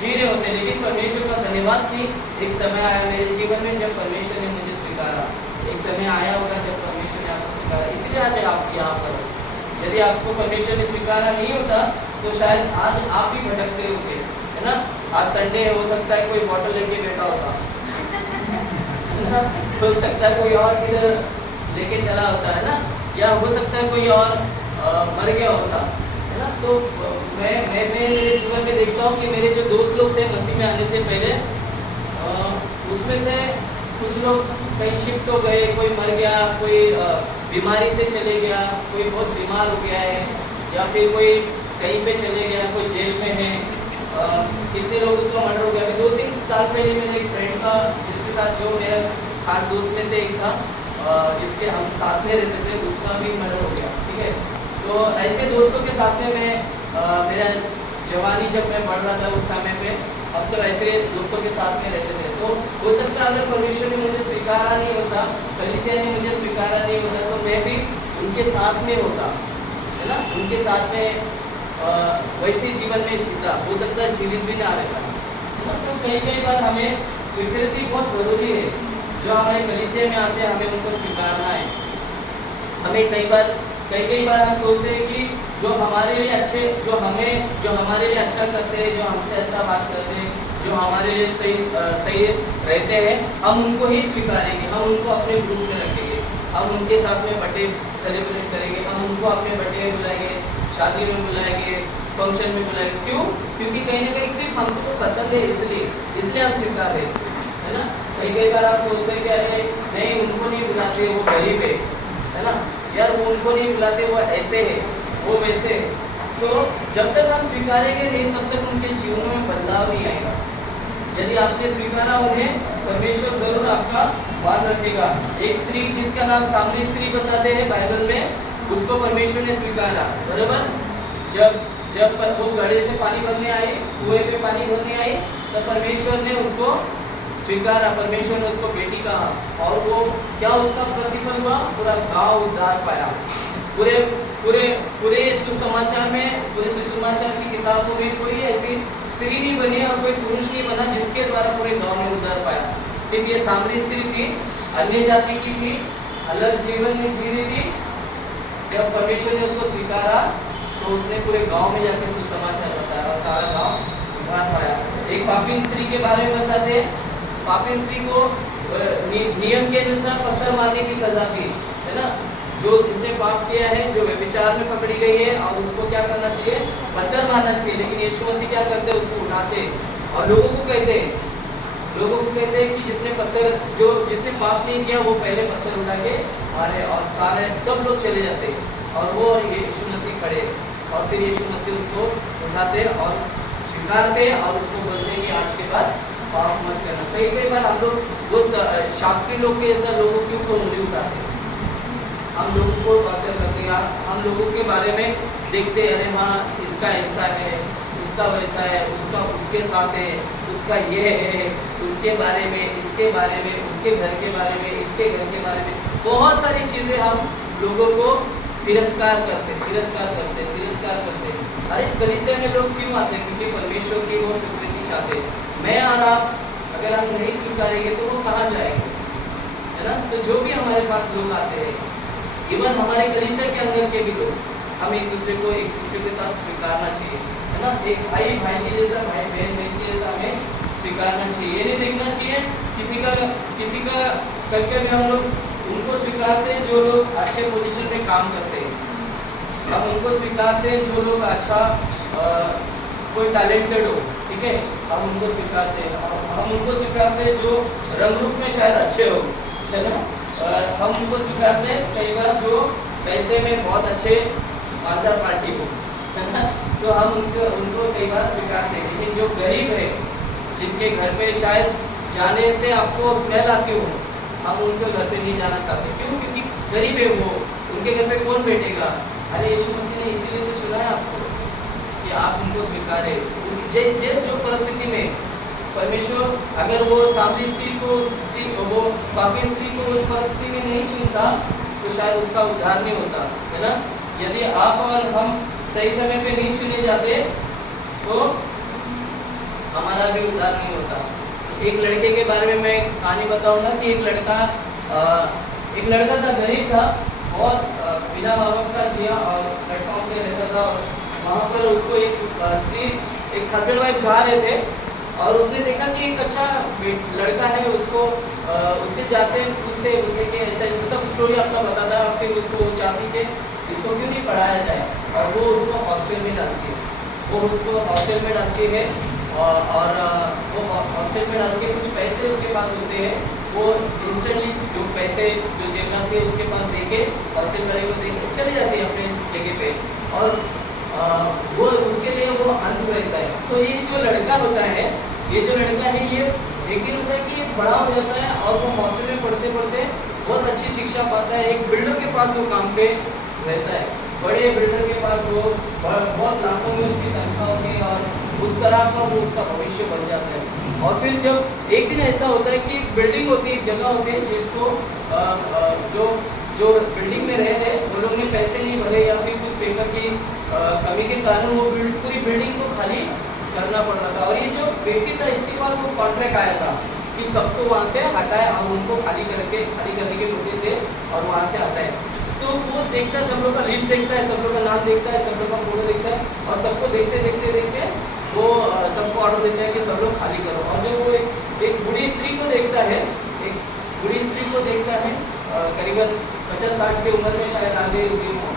जी रहे होते। लेकिन परमेश्वर का धन्यवाद कि एक समय आया मेरे जीवन में जब परमेश्वर ने मुझे स्वीकारा। एक समय आया होगा जब परमेश्वर ने आपको स्वीकारा, इसलिए आज आप यहाँ पर हो। यदि आपको परमेश्वर ने स्वीकारा नहीं होता तो शायद आज आप ही भटकते होते, है ना। आज संडे है, हो सकता है कोई बॉटल लेके बैठा होगा, हो सकता है कोई और किधर लेके चला होता, है ना, या हो सकता है कोई और मर गया होता, है ना। तो मैं मेरे जीवन में देखता हूँ कि मेरे जो दोस्त लोग थे मसीह में आने से पहले, उसमें से कुछ लोग कहीं शिफ्ट हो गए, कोई मर गया, कोई बीमारी से चले गया, कोई बहुत बीमार हो गया है, या फिर कोई कहीं पे चले गया, कोई जेल में है। कितने लोगों का मर्डर हो गया। 2-3 साल पहले मेरे एक फ्रेंड का, जिसके साथ जो मेरा खास दोस्त में से एक था, जिसके हम साथ में रहते थे, उसका भी मर्डर हो गया। ठीक है, तो ऐसे दोस्तों के साथ में मैं मेरा जवानी जब मैं पढ़ रहा था उस समय पे, अब तो ऐसे दोस्तों के साथ में रहते थे। तो हो सकता है अगर परमेश्वर ने मुझे स्वीकारा नहीं होता, कलीसिया ने मुझे स्वीकारा नहीं होता, तो मैं भी उनके साथ में होता, है ना, उनके साथ में वैसे जीवन में जीता, हो सकता है जीवित भी ना रहता, है ना। तो कई बार हमें स्वीकृति बहुत ज़रूरी है। जो हमारे कलीसिया में आते हैं हमें उनको स्वीकारना है। हमें कई बार हम सोचते हैं कि जो हमारे लिए हमारे लिए अच्छा करते हैं, जो हमसे अच्छा बात करते हैं, जो हमारे लिए सही रहते हैं, हम उनको ही स्वीकारेंगे, हम उनको अपने ग्रुप में रखेंगे, हम उनके साथ में बर्थडे सेलिब्रेट करेंगे, हम उनको अपने बर्थडे में बुलाएंगे, शादी में बुलाएंगे, फंक्शन में बुलाएंगे। क्यों? क्योंकि कहीं ना कहीं सिर्फ हमको पसंद है, इसलिए हम स्वीकार रहे, है ना। कई बार आप सोचते हैं कि अरे नहीं, उनको नहीं बुलाते, वो गरीब है ना, यार वो उनको नहीं बुलाते, वो ऐसे है, वो वैसे है। तो जब तक हम स्वीकारेंगे नहीं, तब तक उनके जीवन में बदलाव नहीं आएगा। यदि आपने स्वीकारा उन्हें, परमेश्वर जरूर आपका मान रखेगा। एक स्त्री जिसका नाम सामरी स्त्री बताते हैं बाइबल में, उसको परमेश्वर ने स्वीकारा, बराबर। जब वो घड़े से पानी भरने आई, कुएं पे पानी भरने आई, तो परमेश्वर ने उसको स्वीकारा, परमेश्वर ने उसको बेटी कहा, और वो क्या उसका प्रतिफल हुआ? पूरा गांव उद्धार पाया। पूरे सुसमाचार की किताबों में कोई ऐसी स्त्री नहीं बनी और कोई पुरुष नहीं बना जिसके द्वारा पूरे गांव में उद्धार पाया। सिर्फ ये सामरी स्त्री थी, अन्य जाति की थी, अलग जीवन में जी रही थी। जब परमेश्वर ने उसको स्वीकारा तो उसने पूरे गांव में जाकर सुसमाचार बताया और सारा गांव उद्धार पाया। एक पापी स्त्री के बारे में बताते हैं। पापी स्त्री को नियम के अनुसार पत्थर मारने की सजा थी, है ना। जिसने पाप किया है, जो व्यभिचार में पकड़ी गई है, और उसको क्या करना चाहिए? पत्थर मारना चाहिए। लेकिन यीशु मसीह क्या करते हैं? उसको उठाते और लोगों को कहते हैं कि जिसने पाप नहीं किया वो पहले पत्थर उठा के मारे, और सारे सब लोग चले जाते और वो यीशु मसीह खड़े, और फिर यीशु मसीह उसको उठाते और स्वीकारते और उसको बोलते कि आज के बाद पाप मत करना। कई बार हम लोग वो शास्त्री लोग के जैसा लोगों के ऊपर उंगली उठाते हैं, हम लोगों को टॉर्चर करते हैं, हम लोगों के बारे में देखते हैं, अरे हाँ इसका ऐसा है, उसका वैसा है, उसका उसके साथ है, उसका ये है, उसके बारे में, इसके बारे में, उसके घर के बारे में, इसके घर के बारे में, बहुत सारी चीज़ें हम लोगों को तिरस्कार करते हैं। अरे कलीसिया में लोग क्यों आते हैं? क्योंकि परमेश्वर की वो स्वीकृति चाहते हैं। मैं और आप अगर हम नहीं स्वीकारेंगे तो वो कहाँ जाएंगे, है ना। तो जो भी हमारे पास लोग आते हैं, इवन हमारे कलीसिया के अंदर के भी लोग, हम एक दूसरे के साथ स्वीकारना चाहिए, है ना। एक भाई के जैसा, भाई बहन के जैसा हमें स्वीकारना चाहिए। ये नहीं देखना चाहिए किसी का करके हम लोग उनको स्वीकारते हैं जो लोग अच्छे पोजीशन पे काम करते हैं, हम उनको स्वीकारते हैं जो लोग अच्छा कोई टैलेंटेड हो, ठीक है, हम उनको स्वीकारते हैं। हम उनको स्वीकारते हैं जो रंग रूप में शायद अच्छे हो, है ना। हम उनको स्वीकारते हैं कई बार जो पैसे में बहुत अच्छे मालदार पार्टी हो, है ना, तो हम उनको कई बार स्वीकारते हैं। लेकिन जो गरीब है, जिनके घर पे शायद जाने से आपको स्मेल आती हो, हम उनके घर पे नहीं जाना चाहते। क्यों? क्योंकि गरीब है वो, उनके घर पे कौन बैठेगा? अरे यीशु मसीह ने इसीलिए तो चुना है आपको कि आप उनको स्वीकारें। जो परिस्थिति में परमेश्वर अगर वो सामरी स्त्री को वो पापी स्त्री को उस परिस्थिति में नहीं चुनता तो शायद उसका उद्धार नहीं होता, है ना। यदि आप और हम सही समय पे नहीं चुने जाते तो हमारा भी उद्धार नहीं होता। एक लड़के के बारे में मैं कहानी बताऊंगा कि एक लड़का था, गरीब था, और बिना माँ बाप का जिया और प्लेटफॉर्म पे रहता था। वहाँ पर उसको एक हस्बैंड वाइफ जा रहे थे और उसने देखा कि एक अच्छा लड़का है, उससे जाते पूछते बोलते कि ऐसा सब स्टोरी अपना बताता। फिर उसको चाहती कि इसको क्यों नहीं पढ़ाया जाए, और वो उसको हॉस्टल में डालती है, वो उसको हॉस्टल में डालती है और वो हॉस्टल में डाल के कुछ पैसे उसके पास होते हैं, वो इंस्टेंटली जो पैसे जो जेब में आते हैं उसके पास दे के हॉस्टल वाले को दे के चली जाती है अपने जगह पे, और वो उसके लिए वो अंत रहता है। तो ये जो लड़का होता है, ये जो लड़का है, ये एक दिन होता है कि ये बड़ा हो जाता है और वो हॉस्टल में पढ़ते पढ़ते बहुत अच्छी शिक्षा पाता है। एक बिल्डर के पास वो काम पे रहता है, बड़े बिल्डर के पास वो बहुत लाखों में उसकी तनख्वाह होगी और उस तरह का वो उसका भविष्य बन जाता है। और फिर जब एक दिन ऐसा होता है कि एक बिल्डिंग होती है, एक जगह होती है जिसको जो बिल्डिंग में रहे थे वो लोग ने पैसे नहीं भरे या फिर कुछ पेपर की कमी के कारण वो पूरी बिल्डिंग को खाली करना पड़ रहा था। और ये जो व्यक्ति था इसके पास वो कॉन्ट्रैक्ट आया था कि सबको वहाँ से हटाए और उनको खाली करने के नोटिस दे और वहाँ से हटाए। तो वो देखता है, सब लोग का लिस्ट देखता है, सब लोग का नाम देखता है, सब लोग का फोटो देखता है और सबको देखते वो सबको ऑर्डर देता है कि सब लोग खाली करो। और जब वो एक बूढ़ी स्त्री को देखता है, करीबन 50-60 की उम्र में शायद आ गई होगी वो,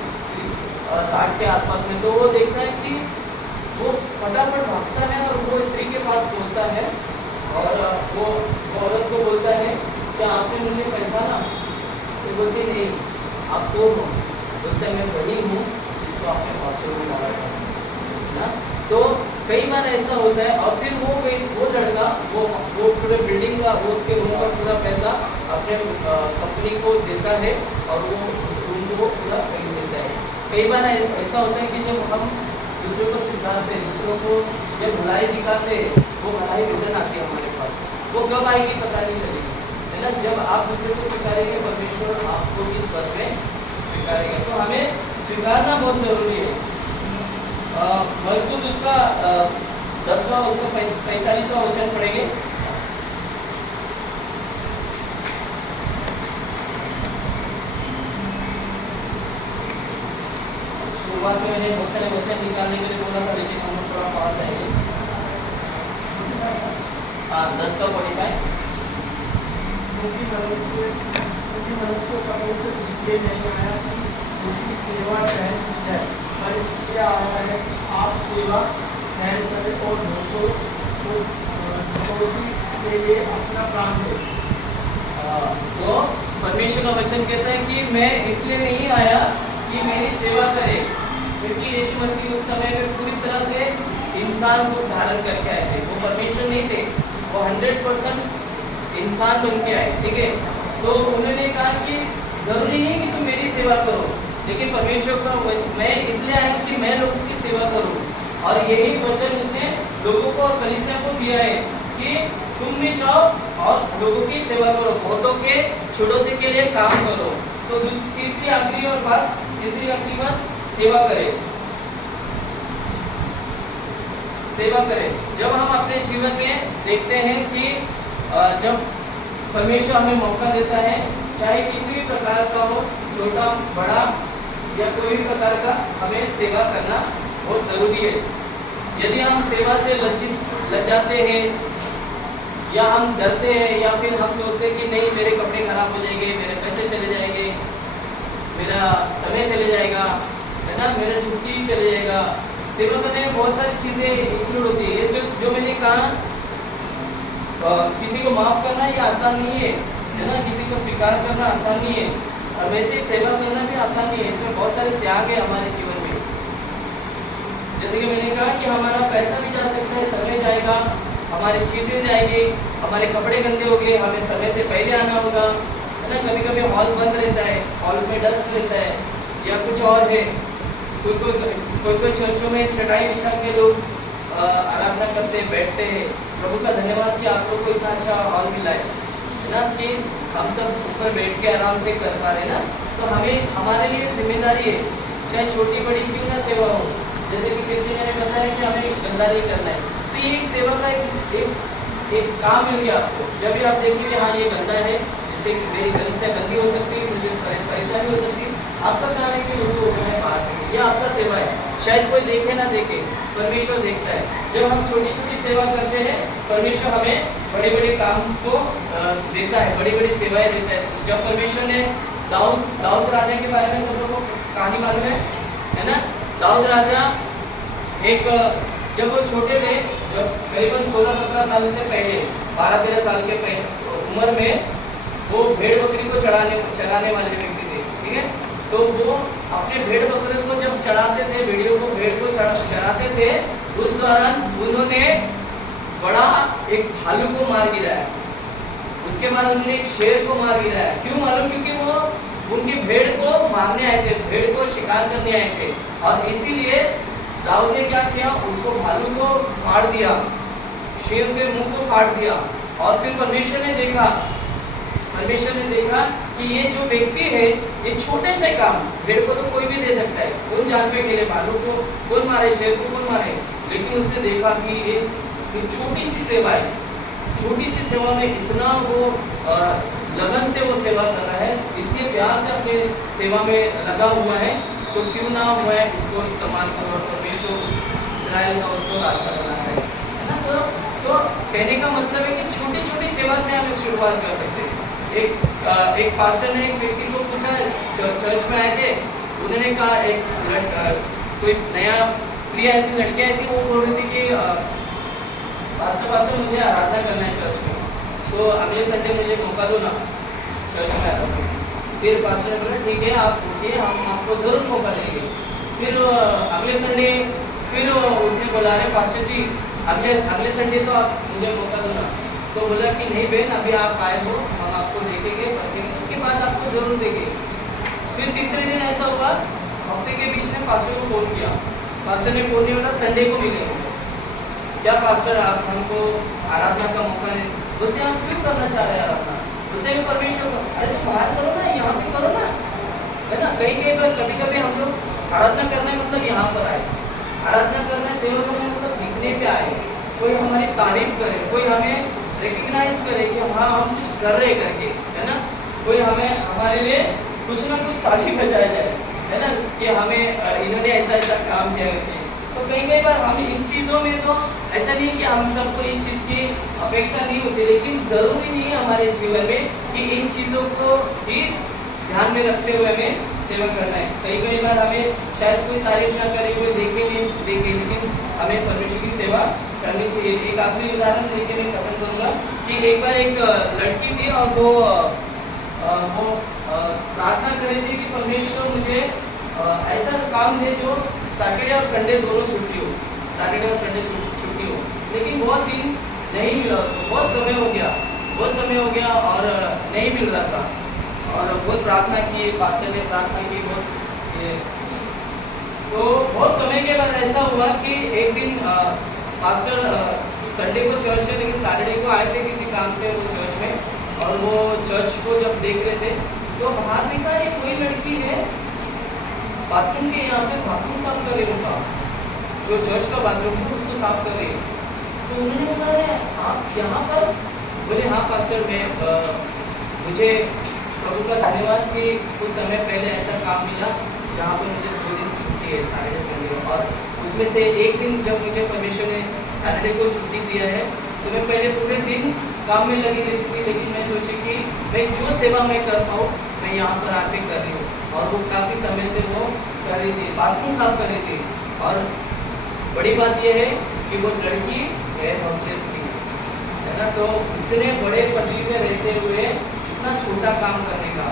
60 के आसपास में, तो वो देखता है कि वो फटाफट भागता है और वो स्त्री के पास पहुंचता है और वो औरत को बोलता है क्या आपने मुझे पहचाना? तो बोलती नहीं, आप कौन हो? बोलता है मैं वही हूँ जिसको आपने हॉस्टल में डाला था ना। तो कई बार ऐसा होता है और फिर वो लड़का वो पूरे बिल्डिंग का, वो उसके रूम का पूरा पैसा अपने कंपनी को देता है और वो रूम को पूरा खरीद देता है। कई बार ऐसा होता है कि जब हम दूसरों को सिखाते हैं, दूसरों को जब भलाई दिखाते हैं, वो भलाई रिटर्न आती है हमारे पास, वो कब आएगी पता नहीं चलेगी, है ना। जब आप दूसरे को स्वीकारेंगे परमेश्वर आपको भी स्वर्ग में स्वीकारेगा। तो हमें स्वीकारना बहुत ज़रूरी है। मरकुस उसका 10वां उसका 45वां वचन पढ़ेंगे। शुरुआत में मैंने बहुत सारे वचन निकालने के लिए बोला था, लेकिन हम लोग थोड़ा पास आएंगे। 10 का 45। क्योंकि मनुष्य का पुत्र इसलिए नहीं आया कि उसकी सेवा टहल की जाए, पर इसलिए आया है कि आप सेवा टहल करें और दूसरों को छुटौती के लिए अपना प्राण दें। तो परमेश्वर का वचन कहता है कि मैं इसलिए नहीं आया कि मेरी सेवा करे, क्योंकि यीशु मसीह उस समय में पूरी तरह से इंसान को धारण करके आए थे। वो परमेश्वर नहीं थे, वो 100% इंसान बन के आए, ठीक है। तो उन्होंने कहा कि जरूरी नहीं कि तुम मेरी सेवा करो, लेकिन परमेश्वर का मैं इसलिए आया कि मैं लोगों की सेवा करूं। और यही वचन उसने लोगों को और कलीसिया को दिया है कि तुम भी जाओ और लोगों की सेवा करो, बहुतों के छुड़ौती के लिए काम करो। तो तीसरी आखिरी बात सेवा करें। जब हम अपने जीवन में देखते हैं कि जब परमेश्वर हमें मौका देता है, चाहे किसी भी प्रकार का हो, छोटा बड़ा या कोई भी प्रकार का, हमें सेवा करना बहुत ज़रूरी है। यदि हम सेवा से लज्जाते हैं या हम डरते हैं या फिर हम सोचते हैं कि नहीं मेरे कपड़े खराब हो जाएंगे, मेरे पैसे चले जाएंगे, मेरा समय चले जाएगा, है ना, मेरा छुट्टी चले जाएगा। सेवा करने में बहुत सारी चीज़ें इंक्लूड होती है। ये जो मैंने कहा, किसी को माफ़ करना ये आसान नहीं है ना, किसी को स्वीकार करना आसान नहीं है, और वैसे ही सेवा करना भी आसान नहीं है। इसमें बहुत सारे त्याग है हमारे जीवन में। जैसे कि मैंने कहा कि हमारा पैसा भी जा सकता है, समय जाएगा, हमारी चीज़ें जाएगी, हमारे कपड़े गंदे हो गए, हमें समय से पहले आना होगा, है ना। कभी कभी हॉल बंद रहता है, हॉल में डस्ट रहता है या कुछ और है। कोई चर्चों में चटाई बिछा के लोग आराधना करते हैं, बैठते हैं। प्रभु का धन्यवाद कि आप लोग को इतना अच्छा हॉल मिला है ना, कि हम सब ऊपर बैठ के आराम से कर पा रहे ना। तो हमारे लिए जिम्मेदारी है, चाहे छोटी बड़ी क्यों ना सेवा हो। जैसे कि कीर्ति ने बताया कि हमें गंदा नहीं करना है, तो ये एक सेवा का एक काम मिल गया आपको। जब भी आप देखेंगे हाँ ये गंदा है, जिससे मेरी कलीसिया गंदी हो सकती है, मुझे परेशानी हो सकती है, आपका काम है कि उसको बाहर करें। यह आपका सेवा है। शायद कोई देखे ना देखे, परमेश्वर देखता है। जब हम छोटी छोटी सेवा करते हैं, परमेश्वर हमें बड़े बड़े काम को देता है, बड़ी बड़ी सेवाएं देता है। जब परमेश्वर ने दाऊद राजा के बारे में सब लोगों को कहानी मालूम है ना? दाऊद राजा एक जब वो छोटे थे, जब करीबन 16-17 साल से पहले, 12-13 साल के उम्र में वो भेड़ बकरी को चराने वाले व्यक्ति थे, ठीक है? तो वो अपने भेड़ बकरी को जब चढ़ाते थे, भेड़ को चराते थे, उस दौरान उन्होंने बड़ा एक भालू को मार गिराया। उसके बाद उन्होंने एक शेर को मार गिराया। क्यों मालूम? क्योंकि वो उनकी भेड़ को मारने आए थे, भेड़ को शिकार करने आए थे, और इसीलिए दाऊद ने क्या किया, उसको भालू को फाड़ दिया, शेर के मुंह को फाड़ दिया। और फिर परमेश्वर ने देखा कि ये जो व्यक्ति है, ये छोटे से काम, भेड़ को तो कोई भी दे सकता है, कौन जान पे खेले, भालू को कौन मारे, शेर को कौन मारे, लेकिन उसने देखा कि ये छोटी सी सेवा है, छोटी सी सेवा में इतना वो लगन से वो सेवा कर रहा है, इतने प्यार से अपने सेवा में लगा हुआ है, तो क्यों ना हुआ है उसको इस्तेमाल करो, और परमेश्वर उस इस्राएल का उसको रास्ता बना है ना? तो कहने का मतलब है कि छोटी छोटी सेवा से हम शुरुआत कर सकते हैं। एक पास्टर ने एक व्यक्ति को पूछा, चर्च में आए थे, उन्होंने कहा, कोई नया स्त्री आई थी, लड़की आई थी, वो बोल रही थी कि पास्टर मुझे आराधना करना है चर्च में, तो अगले संडे मुझे मौका दो ना, चर्च में आ रहा। फिर पास्टर ने बोला ठीक है, आप उठिए, हम आपको जरूर मौका देंगे। फिर अगले संडे फिर उसने बोला, अरे पास्टर जी अगले संडे तो आप मुझे मौका दो ना। तो बोला कि नहीं बहन, अभी आप आए हो, हम आपको देखेंगे, उसके बाद आपको जरूर देंगे। फिर तीसरे दिन ऐसा हुआ, हफ्ते के बीच में पास्टर को फ़ोन किया, पास्टर ने फ़ोन नहीं, बोला संडे को मिलेंगे। क्या पास्टर आप हमको आराधना का मौका नहीं बोलते? आप क्यों करना चाह रहे हैं आराधना? बोलते हैं परमेश्वर को, अरे तुम बाहर करो ना, यहाँ पे करो ना, है ना? कई बार कभी हम लोग आराधना करने मतलब यहाँ पर आए, आराधना करना, सेवा करना मतलब दिखने पे आए, कोई हमारी तारीफ करे, कोई हमें रिकग्नाइज करे कि हाँ हम कुछ कर रहे करके, है ना? कोई हमें हमारे लिए कुछ ना कुछ ताली बजाया जाए, है ना, कि हमें इन्होंने ऐसा काम किया करके। तो कई बार हम इन चीज़ों में, तो ऐसा नहीं कि हम सबको इन चीज़ की अपेक्षा नहीं होती, लेकिन ज़रूरी नहीं है हमारे जीवन में कि इन चीज़ों को ही ध्यान में रखते हुए हमें सेवा करना है। कई बार हमें शायद कोई तारीफ ना करे, कोई देखे नहीं देखे, लेकिन हमें परमेश्वर की सेवा करनी चाहिए। एक आखिरी उदाहरण देके मैं खत्म करूँगा कि एक बार एक लड़की थी, और वो प्रार्थना कर रही थी कि परमेश्वर मुझे ऐसा काम दे जो सैटरडे और संडे दोनों छुट्टी हो, सैटरडे और संडे छुट्टी हो, लेकिन बहुत दिन नहीं मिला उसको, बहुत समय हो गया और नहीं मिल रहा था, और बहुत प्रार्थना की, पास्टर ने प्रार्थना की बहुत, तो बहुत समय के बाद ऐसा हुआ कि एक दिन पास्टर संडे को चर्च है, लेकिन सैटरडे को आए थे किसी काम से वो चर्च में, और वो चर्च को जब देख रहे थे तो बाहर देखा ये कोई लड़की है बाथरूम के यहाँ पे बाथरूम साफ कर रही, उनका जो चर्च का बाथरूम है उसको साफ कर रही। तो उन्होंने बोला आप यहाँ पर? बोले हाँ पास्टर, मैं मुझे प्रभु का धन्यवाद कि कुछ समय पहले ऐसा काम मिला जहाँ पर मुझे 2 दिन छुट्टी है, सैटरडे संडे, और उसमें से एक दिन जब मुझे परमेश्वर ने सैटरडे को छुट्टी दिया है, तो मैं पहले पूरे दिन काम में लगी रहती थी, लेकिन मैं सोची कि मैं जो सेवा मैं कर पाऊँ मैं यहाँ पर आके कर रही हूँ, और वो काफ़ी समय से वो कर रही थी, बाथरूम साफ कर रही थी। और बड़ी बात यह है कि वो लड़की एयर होस्टेस की है ना, तो इतने बड़े पदवी में रहते हुए इतना छोटा काम करने का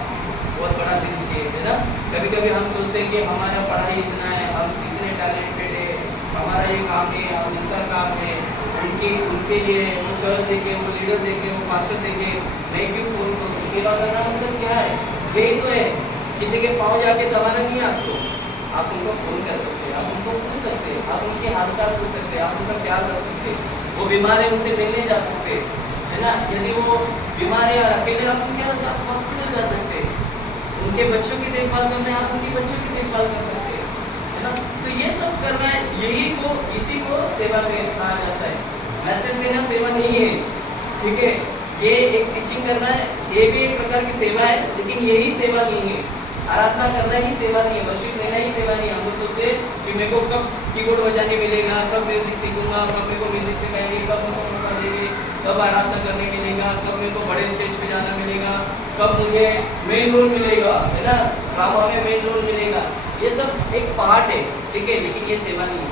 बहुत बड़ा दिल चाहिए, है ना? कभी हम सोचते हैं कि हमारा पढ़ाई इतना है, हम इतने टैलेंटेड है, हमारा ये काम है, हम उनका काम है, उनके लिए वो चर्च देखे, वो लीडर देखे, वो पास्टर देखे, मैं क्यों फ़ोन करूँ? सेवा करना मतलब क्या है? यही तो है, किसी के पाँव जाके दबाना नहीं है आपको, आप उनको फ़ोन कर सकते हैं, आप उनको पूछ सकते हैं, आप उनके हाल चाल पूछ सकते हैं, आप उनका प्यार कर सकते हैं, वो बीमार है उनसे मिलने जा सकते हैं, है ना? यदि वो बीमार है और अकेले, आप उनके साथ हॉस्पिटल जा सकते हैं, उनके बच्चों की देखभाल करना है, आप उनकी बच्चों की देखभाल कर सकते हैं, है ना? तो ये सब करना है, इसी को सेवा कहा जाता है। मैसेज देना सेवा नहीं है, ठीक है? ये एक टीचिंग करना है, ये भी एक प्रकार की सेवा है, लेकिन यही सेवा नहीं है। आराधना करना ही सेवा नहीं है, वर्शिप लेना ही सेवा नहीं है। हम लोग सोचते हैं कि मेरे को कब कीबोर्ड बजाने मिलेगा, कब म्यूजिक सीखूंगा, कब मेरे को म्यूजिक सिखाएंगे, कब मेरे को मौका देंगे, कब आराधना करने मिलेगा, कब मेरे को बड़े स्टेज पे जाना मिलेगा, कब मुझे मेन रोल मिलेगा, है ना, ड्रामा में मेन रोल मिलेगा। ये सब एक पार्ट है, ठीक है, लेकिन ये सेवा नहीं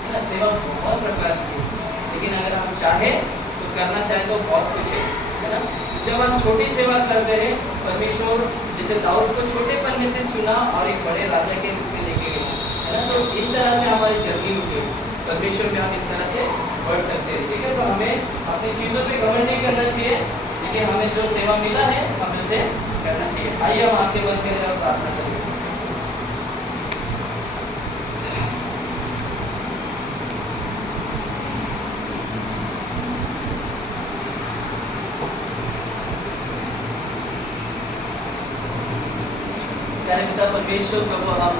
है ना। सेवा बहुत प्रकार की है, लेकिन अगर हम चाहे तो करना चाहे तो बहुत कुछ है ना। जब हम छोटी सेवा करते हैं, परमेश्वर जैसे दाऊद को छोटेपन में से चुना और एक बड़े राजा के रूप में लेके गए, है ना। तो इस तरह से हमारी जर्नी होगी, परमेश्वर में हम इस तरह से बढ़ सकते हैं, ठीक है। तो हमें अपनी चीज़ों पे घमंड नहीं करना चाहिए, लेकिन हमें जो सेवा मिला है हमें उसे करना चाहिए। आइए हम आंखें बंद करें और प्रार्थना करें। प्यारे पिता परमेश्वर प्रभु, हम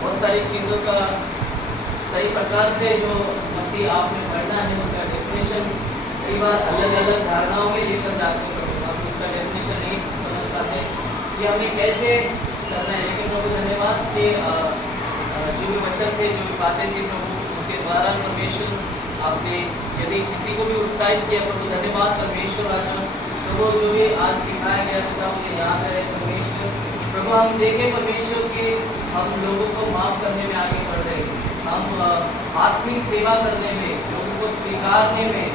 बहुत सारी चीज़ों का सही प्रकार से जो मसीह आप में पढ़ना है उसका डेफिनेशन कई बार अलग अलग धारणाओं में लेकर जाते हैं प्रभु। हम उसका डेफिनेशन नहीं समझ पाते कि हमें कैसे करना है, लेकिन प्रभु धन्यवाद कि जो भी वचन थे, जो भी बातें थी प्रभु, उसके द्वारा परमेश्वर आपने यदि किसी को भी उत्साहित किया प्रभु, धन्यवाद परमेश्वर। आज प्रभु जो भी आज सिखाया गया था मुझे याद है परमेश्वर प्रभु, हम देखें परमेश्वर कि हम लोगों को माफ़ करने में आगे बढ़ रहे हैं, हम आत्मिक सेवा करने में, लोगों को स्वीकारने में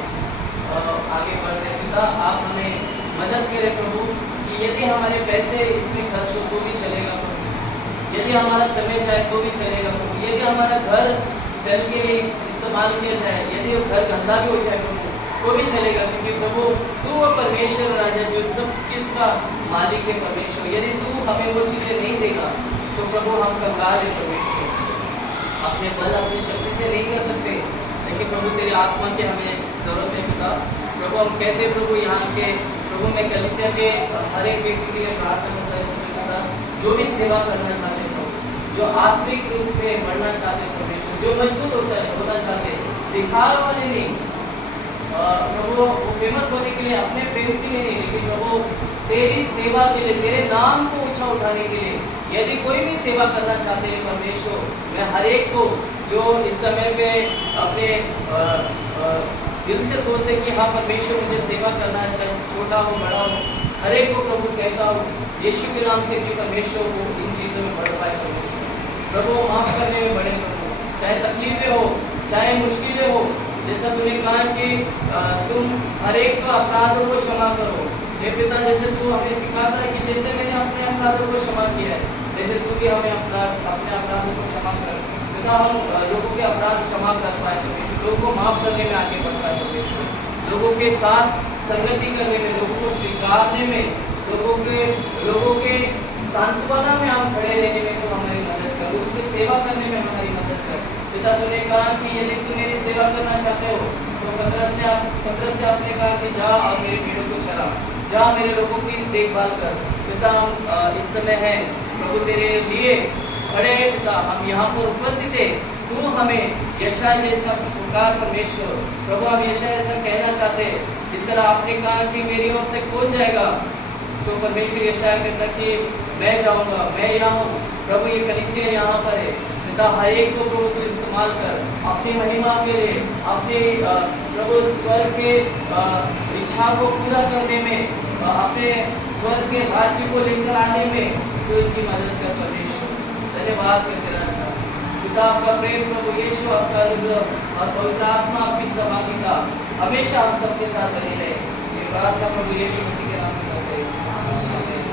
आगे बढ़ रहे हैं। पिता आप हमें मदद करें प्रभु कि यदि हमारे पैसे इसमें खर्च हो तो भी चलेगा प्रभु, यदि हमारा समय जाए तो भी चलेगा प्रभु, यदि हमारा घर सेल के लिए इस्तेमाल किया जाए, यदि वो घर गंदा भी हो जाए प्रभु तो भी चलेगा, क्योंकि प्रभु तू वो परमेश्वर राजा जो सब चीज़ का मालिक है परमेश्वर। यदि तू हमें वो चीज़ें नहीं देगा तो प्रभु हम कंगाल है परमेश्वर, अपने बल अपनी शक्ति से नहीं कर सकते, लेकिन प्रभु तेरी आत्मा की हमें ज़रूरत है पिता। प्रभु हम कहते प्रभु यहाँ के प्रभु मैं कलीसिया के हर एक व्यक्ति के लिए प्रार्थना करता है समय पिता, जो भी सेवा करना चाहते प्रभु, जो आत्मिक रूप में बढ़ना चाहते परमेश्वर, जो मजबूत होना चाहते, दिखावा वाले नहीं प्रभु, वो फेमस होने के लिए, अपने फेम के लिए नहीं, लेकिन प्रभु तेरी सेवा के लिए, तेरे नाम को ऊंचा उठाने के लिए यदि कोई भी सेवा करना चाहते हैं परमेश्वर, मैं हर एक को जो इस समय पे अपने दिल से सोचते कि हाँ परमेश्वर मुझे सेवा करना है, चाहे छोटा हो बड़ा हो, हर एक को प्रभु कहता हूँ यीशु के नाम से कि परमेश्वर को इन चीज़ों में बढ़ पाए परमेश्वर। प्रभु माफ़ करने में बढ़े प्रभु, चाहे तकलीफें हो, चाहे मुश्किलें हो, जैसा तूने कहा कि तुम हर एक का अपराधों को क्षमा करो। हे पिता, जैसे तू हमें सिखाता है कि जैसे मैंने अपने अपराधों को क्षमा किया है, जैसे तू भी हमें अपने अपराधों को क्षमा कर। पिता हम लोगों के अपराध क्षमा कर पाए परमेश्वर, लोगों को माफ़ करने में आगे बढ़ पाए परमेश्वर, लोगों के साथ संगति करने में, लोगों को स्वीकारने में, लोगों के सांत्वना में हम खड़े रहने में तो हमारी मदद कर, उनकी सेवा करने में हमारी मदद कर। पिता तूने कहा कि यदि तू मेरी सेवा करना चाहते हो तो पतरस से आपने कहा कि जा और मेरे भेड़ों को चरा, जा मेरे लोगों की देखभाल कर। पिता हम इस समय हैं प्रभु तेरे लिए खड़े हैं पिता, हम यहाँ पर उपस्थित है, तू हमें यशायाह जैसा पुकार परमेश्वर, प्रभु हम यशायाह जैसा कहना चाहते हैं, जिस तरह आपने कहा कि मेरी ओर से कौन जाएगा, तो परमेश्वर यशायाह कहता कि मैं जाऊँगा, मैं यहाँ हूँ प्रभु, ये कलीसिया यहाँ पर है पिता, हर एक को प्रभु तू इस्तेमाल कर अपनी महिमा के लिए, अपने प्रभु स्वर्ग के इच्छा को पूरा करने में, अपने स्वर्ग के राज्य को लेकर आने में तू इनकी मदद कर परमेश्वर। धन्यवाद कर तेरा पिता, आपका प्रेम प्रभु यीशु, आपका रुद्र और पवित्र आत्मा आपकी सहभागिता हमेशा हम सबके साथ बनी रहे। ये प्रार्थना प्रभु यीशु मसीह के नाम से करते हैं, आमीन।